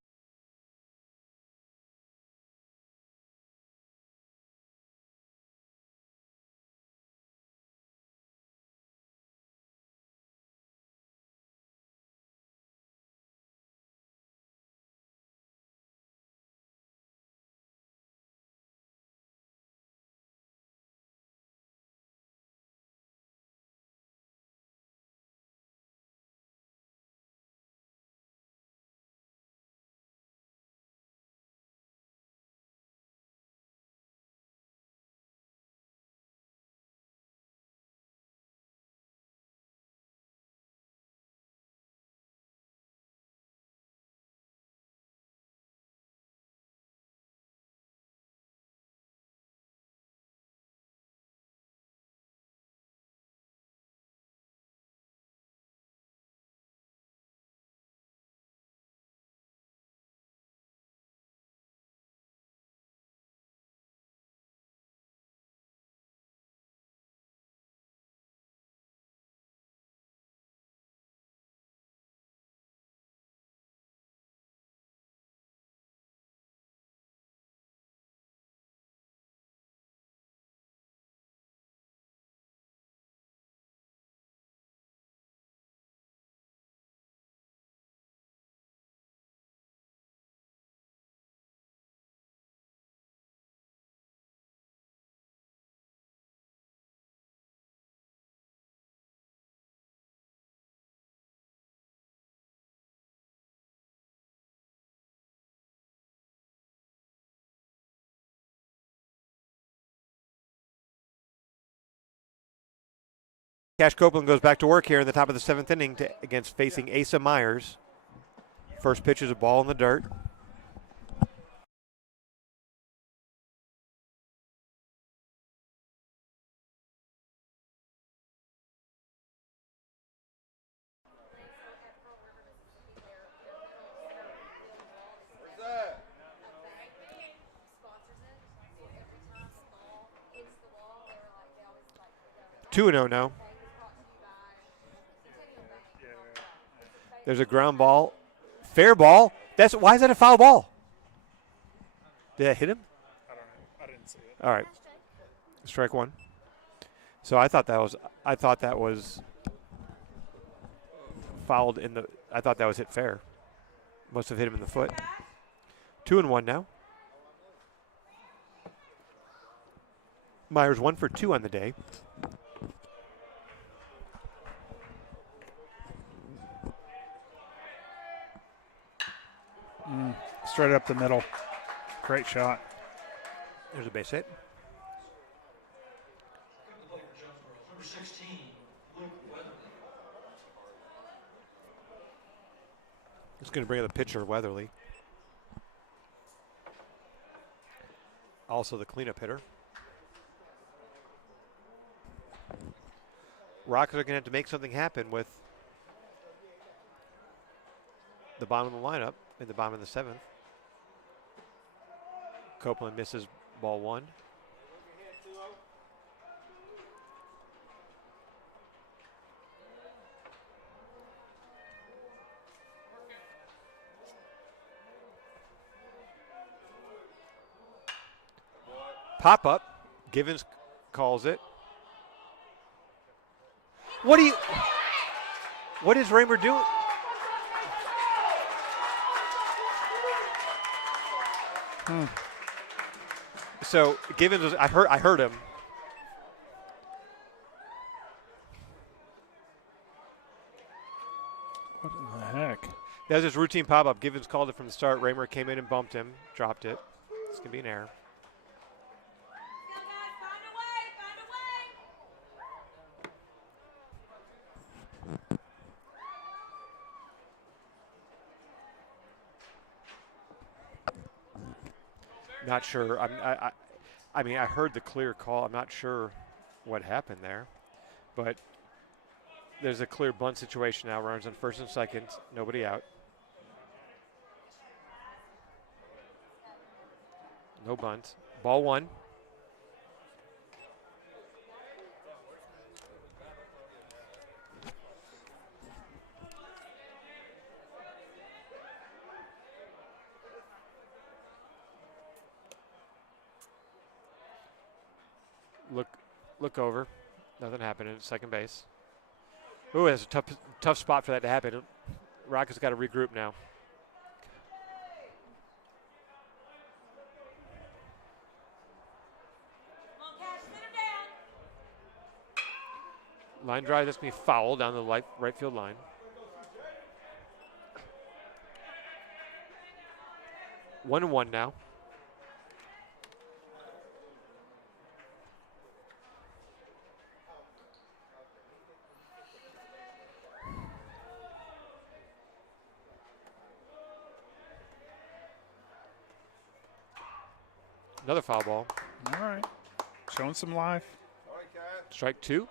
Cash Copeland goes back to work here in the top of the 7th inning against facing Asa Myers. First pitch is a ball in the dirt. Where's that? 2-0 now. There's a ground ball. Fair ball. Why is that a foul ball? Did that hit him? I don't know. I didn't see it. All right. Strike one. So I thought that was fouled in the. I thought that was hit fair. Must have hit him in the foot. 2-1 now. Myers 1 for 2 on the day. Straight up the middle. Great shot. There's a base hit. Number 16, Luke Weatherly. It's going to bring up the pitcher, Weatherly. Also the cleanup hitter. Rockets are going to have to make something happen with the bottom of the lineup in the bottom of the 7th. Copeland misses ball 1. Pop up. Givens calls it. What is Raymer doing? So Givens was. I heard him. What in the heck? That was his routine pop up. Givens called it from the start. Raymer came in and bumped him, dropped it. It's gonna be an error. Not sure. I mean, I heard the clear call. I'm not sure what happened there, but there's a clear bunt situation now. Runners on first and second. Nobody out. No bunt. Ball 1. Look over. Nothing happening at second base. Ooh, that's a tough spot for that to happen. Rockets got to regroup now. Line drive, that's going to be foul down the right field line. One and one now. Another foul ball. All right. Showing some life. All right, Cat. Strike 2.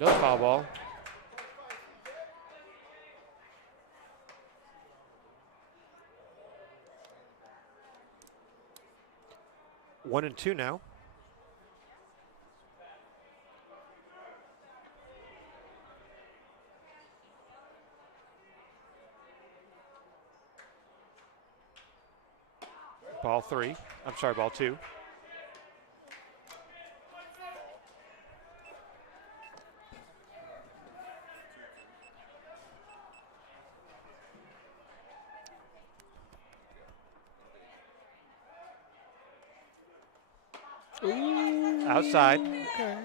Another foul ball. One and two now. Ball 3. I'm sorry, ball 2. Ooh, Outside. Okay.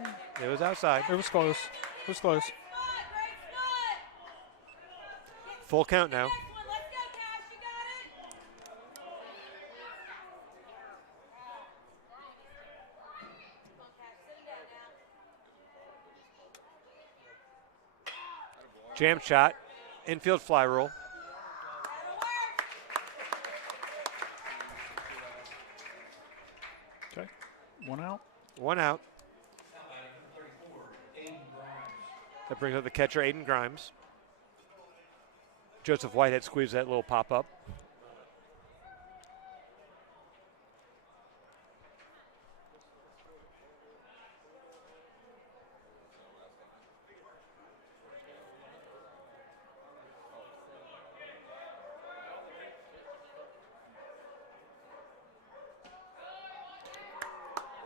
It was outside. It was close. It was close. Full count now. Jam shot. Infield fly roll. Okay. 1 out. 1 out. That brings up the catcher, Aiden Grimes. Joseph Whitehead squeezed that little pop-up.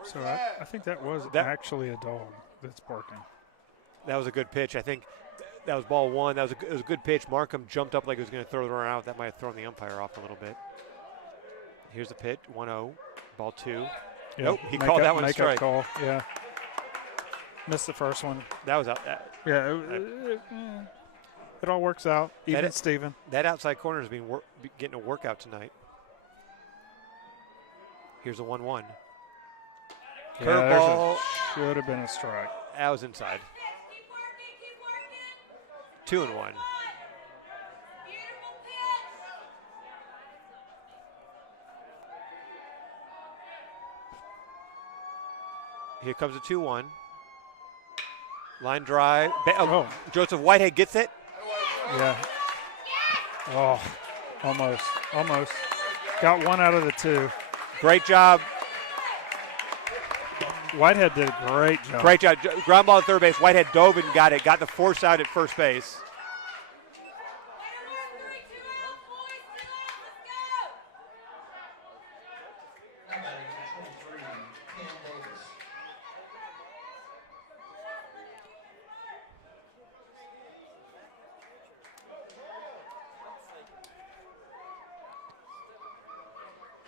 So I think that was actually a dog that's barking. That was a good pitch. I think that was ball 1. It was a good pitch. Markham jumped up like he was going to throw the runner out. That might have thrown the umpire off a little bit. Here's the pitch, 1-0, ball 2. Yeah, Nope, he called that one a strike. Call. Yeah. Missed the first one. That was out. Yeah, it all works out. Even Steven. That outside corner has been getting a workout tonight. Here's a 1-1. Yeah, Curveball. Should have been a strike. That was inside. 2-1. Here comes a 2-1. Line drive. Joseph Whitehead gets it. Yeah. Oh, almost. Got 1 out of the 2. Great job. Whitehead did a great job. Great job. Ground ball at third base. Whitehead dove and got it. Got the force out at first base.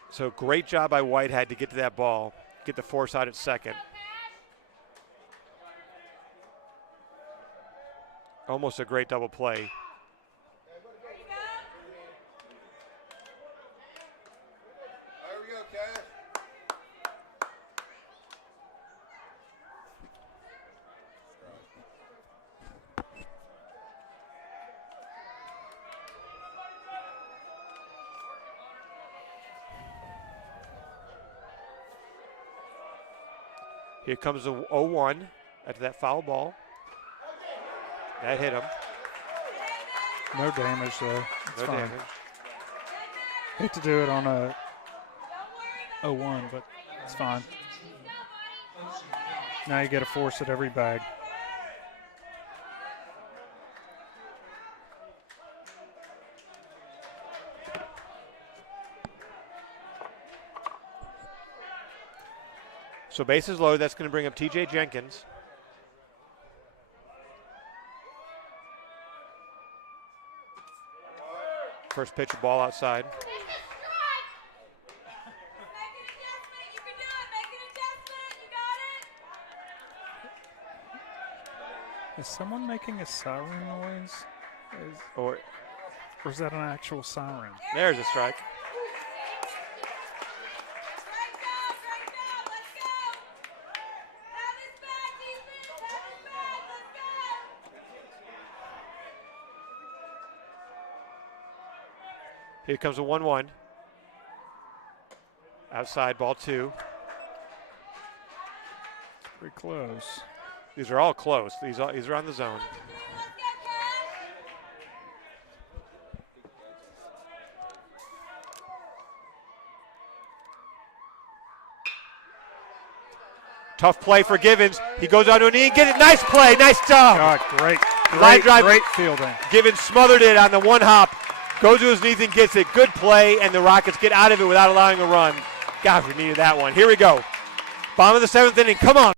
So great job by Whitehead to get to that ball, get the force out at second. Almost a great double play. There we go, Cash. Here comes the 0-1 after that foul ball. That hit him. No damage, though. It's No fine. damage. Hate to do it on a 0-1, but it's fine. Now you get a force at every bag. So bases loaded. That's going to bring up TJ Jenkins. First pitch, a ball outside. Is someone making a siren noise? Or Or is that an actual siren? there's a strike. Here comes a 1-1. Outside, ball 2. Pretty close. These are all close. These are on the zone. Tough play for Givens. He goes on to a knee and get it. Nice play. Nice job. God, Line drive. great fielding. Givens smothered it on the one hop. Goes to his knees and gets it. Good play, and the Rockets get out of it without allowing a run. Gosh, we needed that one. Here we go. Bottom of the 7th inning. Come on.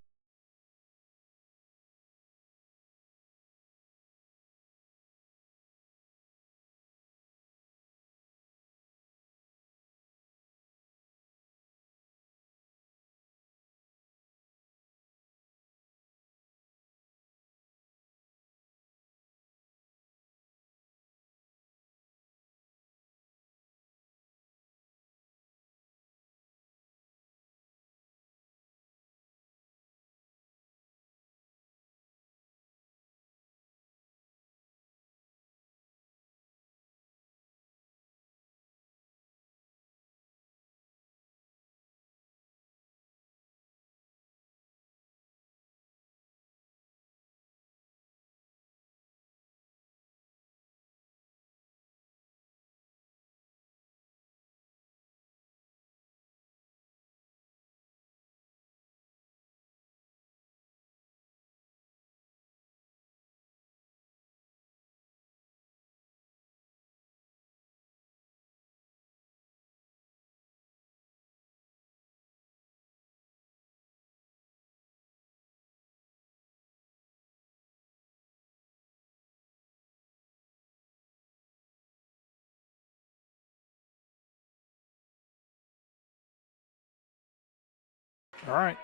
All right.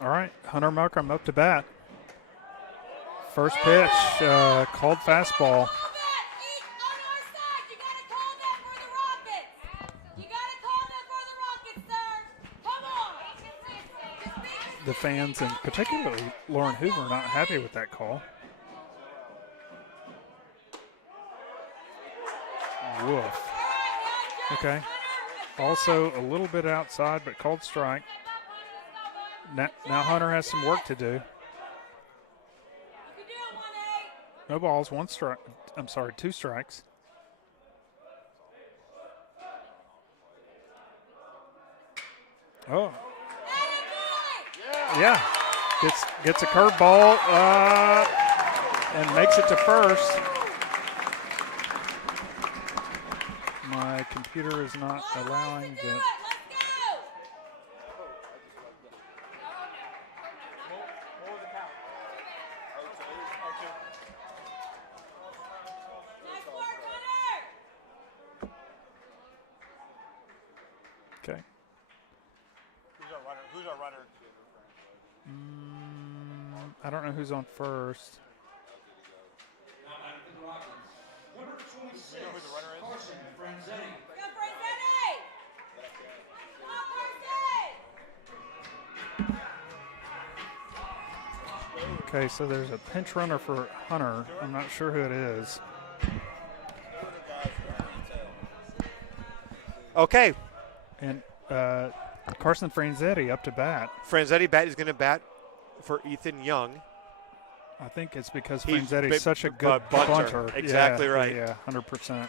All right. Hunter Malcolm up to bat. First pitch, called fastball. The fans, and particularly Lauren Hoover, not happy with that call. Woof. Okay. Also a little bit outside, but called strike. Now Hunter has some work to do. No balls, one strike. I'm sorry, 2 strikes. Oh. Yeah. Gets a curveball and makes it to first. My computer is not allowing that. Okay. Who's our runner? I don't know who's on first. Number 26, You know who the runner is? Carson Franzetti. Okay, so there's a pinch runner for Hunter. I'm not sure who it is. Okay. And Carson Franzetti up to bat. Franzetti bat is going to bat for Ethan Young. I think it's because He's Franzetti's such a good bunter. bunter. Exactly Yeah, right. Yeah, 100%.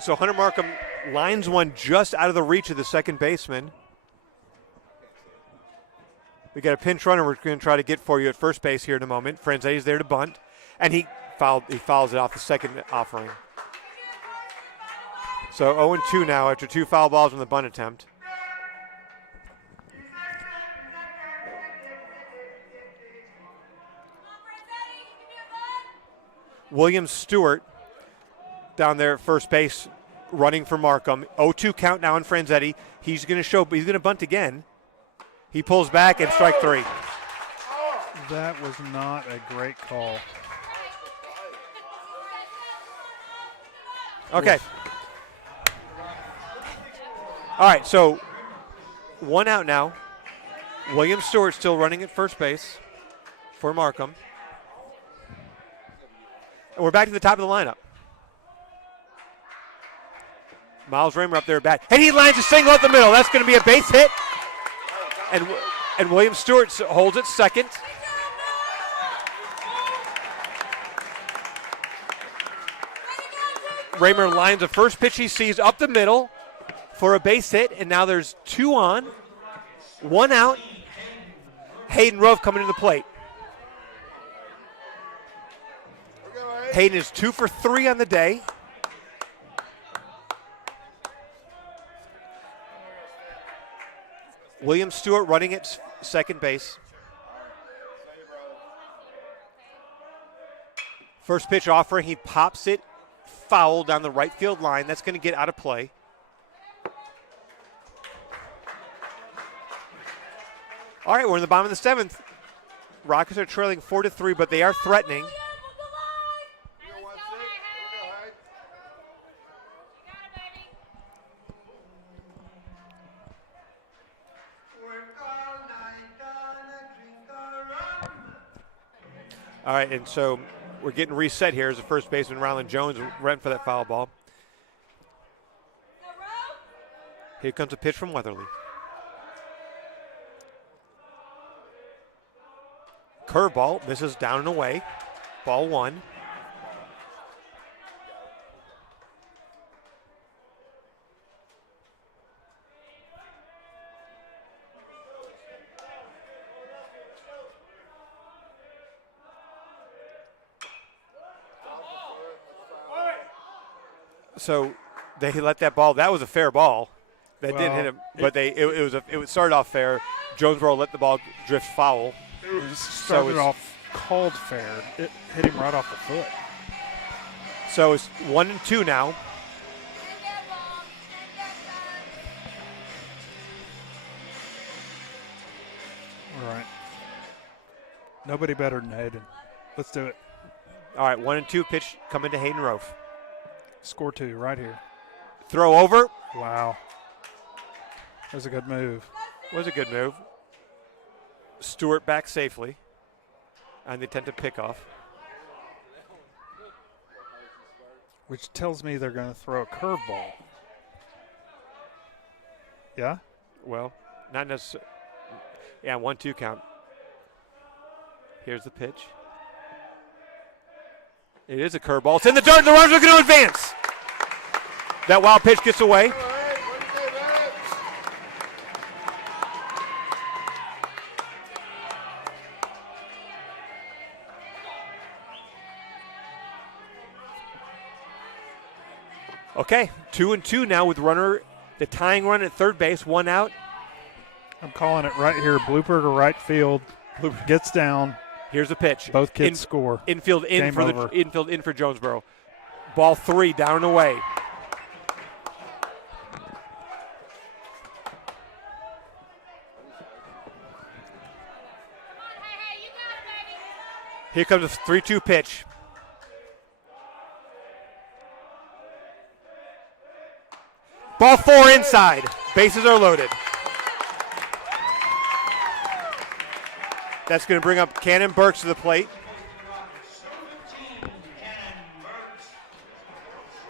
So Hunter Markham lines one just out of the reach of the second baseman. We got a pinch runner we're going to try to get for you at first base here in a moment. Franzetti's there to bunt, and he fouls it off the second offering. So 0-2 now after 2 foul balls on the bunt attempt. William Stewart down there at first base running for Markham. 0-2 count now on Franzetti. He's going to bunt again. He pulls back and strike 3. That was not a great call. Okay. All right, so 1 out now. William Stewart still running at first base for Markham. And we're back to the top of the lineup. Miles Raymer up there at bat. And he lines a single up the middle. That's going to be a base hit. And William Stewart holds it second. Raymer lines the first pitch he sees up the middle for a base hit. And now there's 2 on, 1 out. Hayden Rove coming to the plate. Hayden is 2 for 3 on the day. William Stewart running at second base. First pitch offering, he pops it foul down the right field line. That's going to get out of play. All right, we're in the bottom of the 7th. Rockets are trailing 4-3, but they are threatening. All right, and so we're getting reset here as the first baseman, Ryland Jones, ran for that foul ball. Here comes a pitch from Weatherly. Curveball, misses down and away. Ball 1. So they let that ball. That was a fair ball. That didn't hit him, but it started off fair. Jonesboro let the ball drift foul. It started off called fair. It hit him right off the foot. So it's 1-2 now. Nobody better than Hayden. Let's do it. All right, 1 and 2 pitch coming to Hayden Rofe. Score 2 right here. Throw over. Wow. That was a good move. Was a good move. Stewart back safely on the attempted pickoff. Which tells me they're going to throw a curveball. Yeah? Well, not necessarily. Yeah, 1-2 count. Here's the pitch. It is a curveball. It's in the dirt. The runners are going to advance. That wild pitch gets away. Okay, 2 and 2 now with the tying run at third base, 1 out. I'm calling it right here. Blooper to right field. Blooper gets down. Here's the pitch. Both kids score. Infield in Game for over. the infield in for Jonesboro. Ball 3 down and away. Here comes a 3-2 pitch. Ball 4 inside. Bases are loaded. That's going to bring up Cannon Burks to the plate.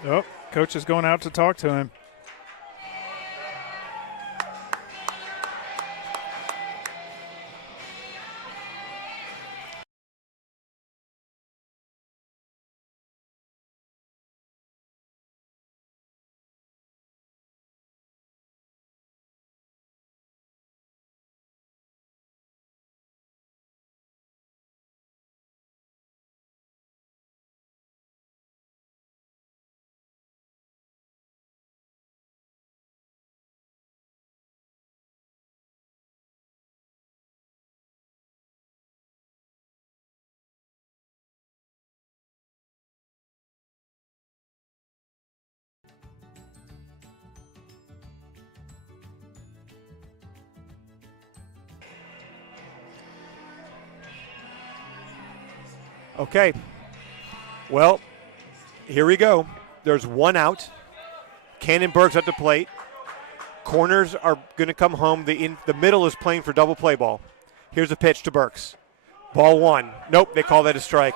Oh, coach is going out to talk to him. Okay. Well, here we go. There's 1 out. Cannon Burks at the plate. Corners are going to come home. The middle is playing for double play ball. Here's a pitch to Burks. Ball 1. Nope, they call that a strike.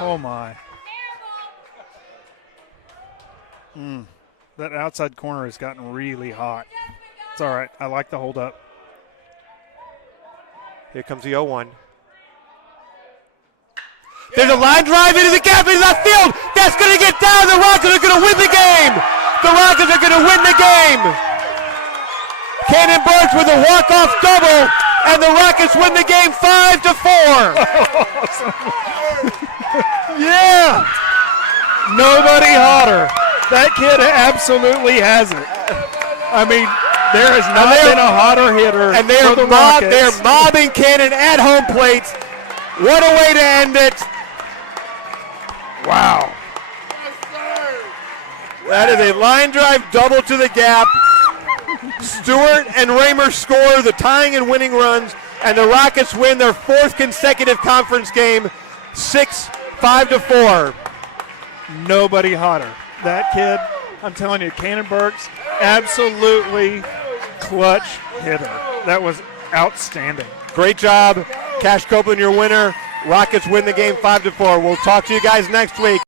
Oh, my. That outside corner has gotten really hot. It's all right. I like the hold up. Here comes the 0-1. There's a line drive into the gap in left field. That's going to get down. The Rockets are going to win the game. The Rockets are going to win the game. Cannon Burks with a walk-off double, and the Rockets win the game 5-4. Yeah. Nobody hotter. That kid absolutely has it. I mean, there has not been a hotter hitter and for the Rockets. They're mobbing Cannon at home plate. What a way to end it. Wow. That is a line drive double to the gap. Stewart and Raymer score the tying and winning runs, and the Rockets win their 4th consecutive conference game, 5-4. Nobody hotter. That kid, I'm telling you, Cannon Burks, absolutely clutch hitter. That was outstanding. Great job. Cash Copeland, your winner. Rockets win the game 5-4. We'll talk to you guys next week.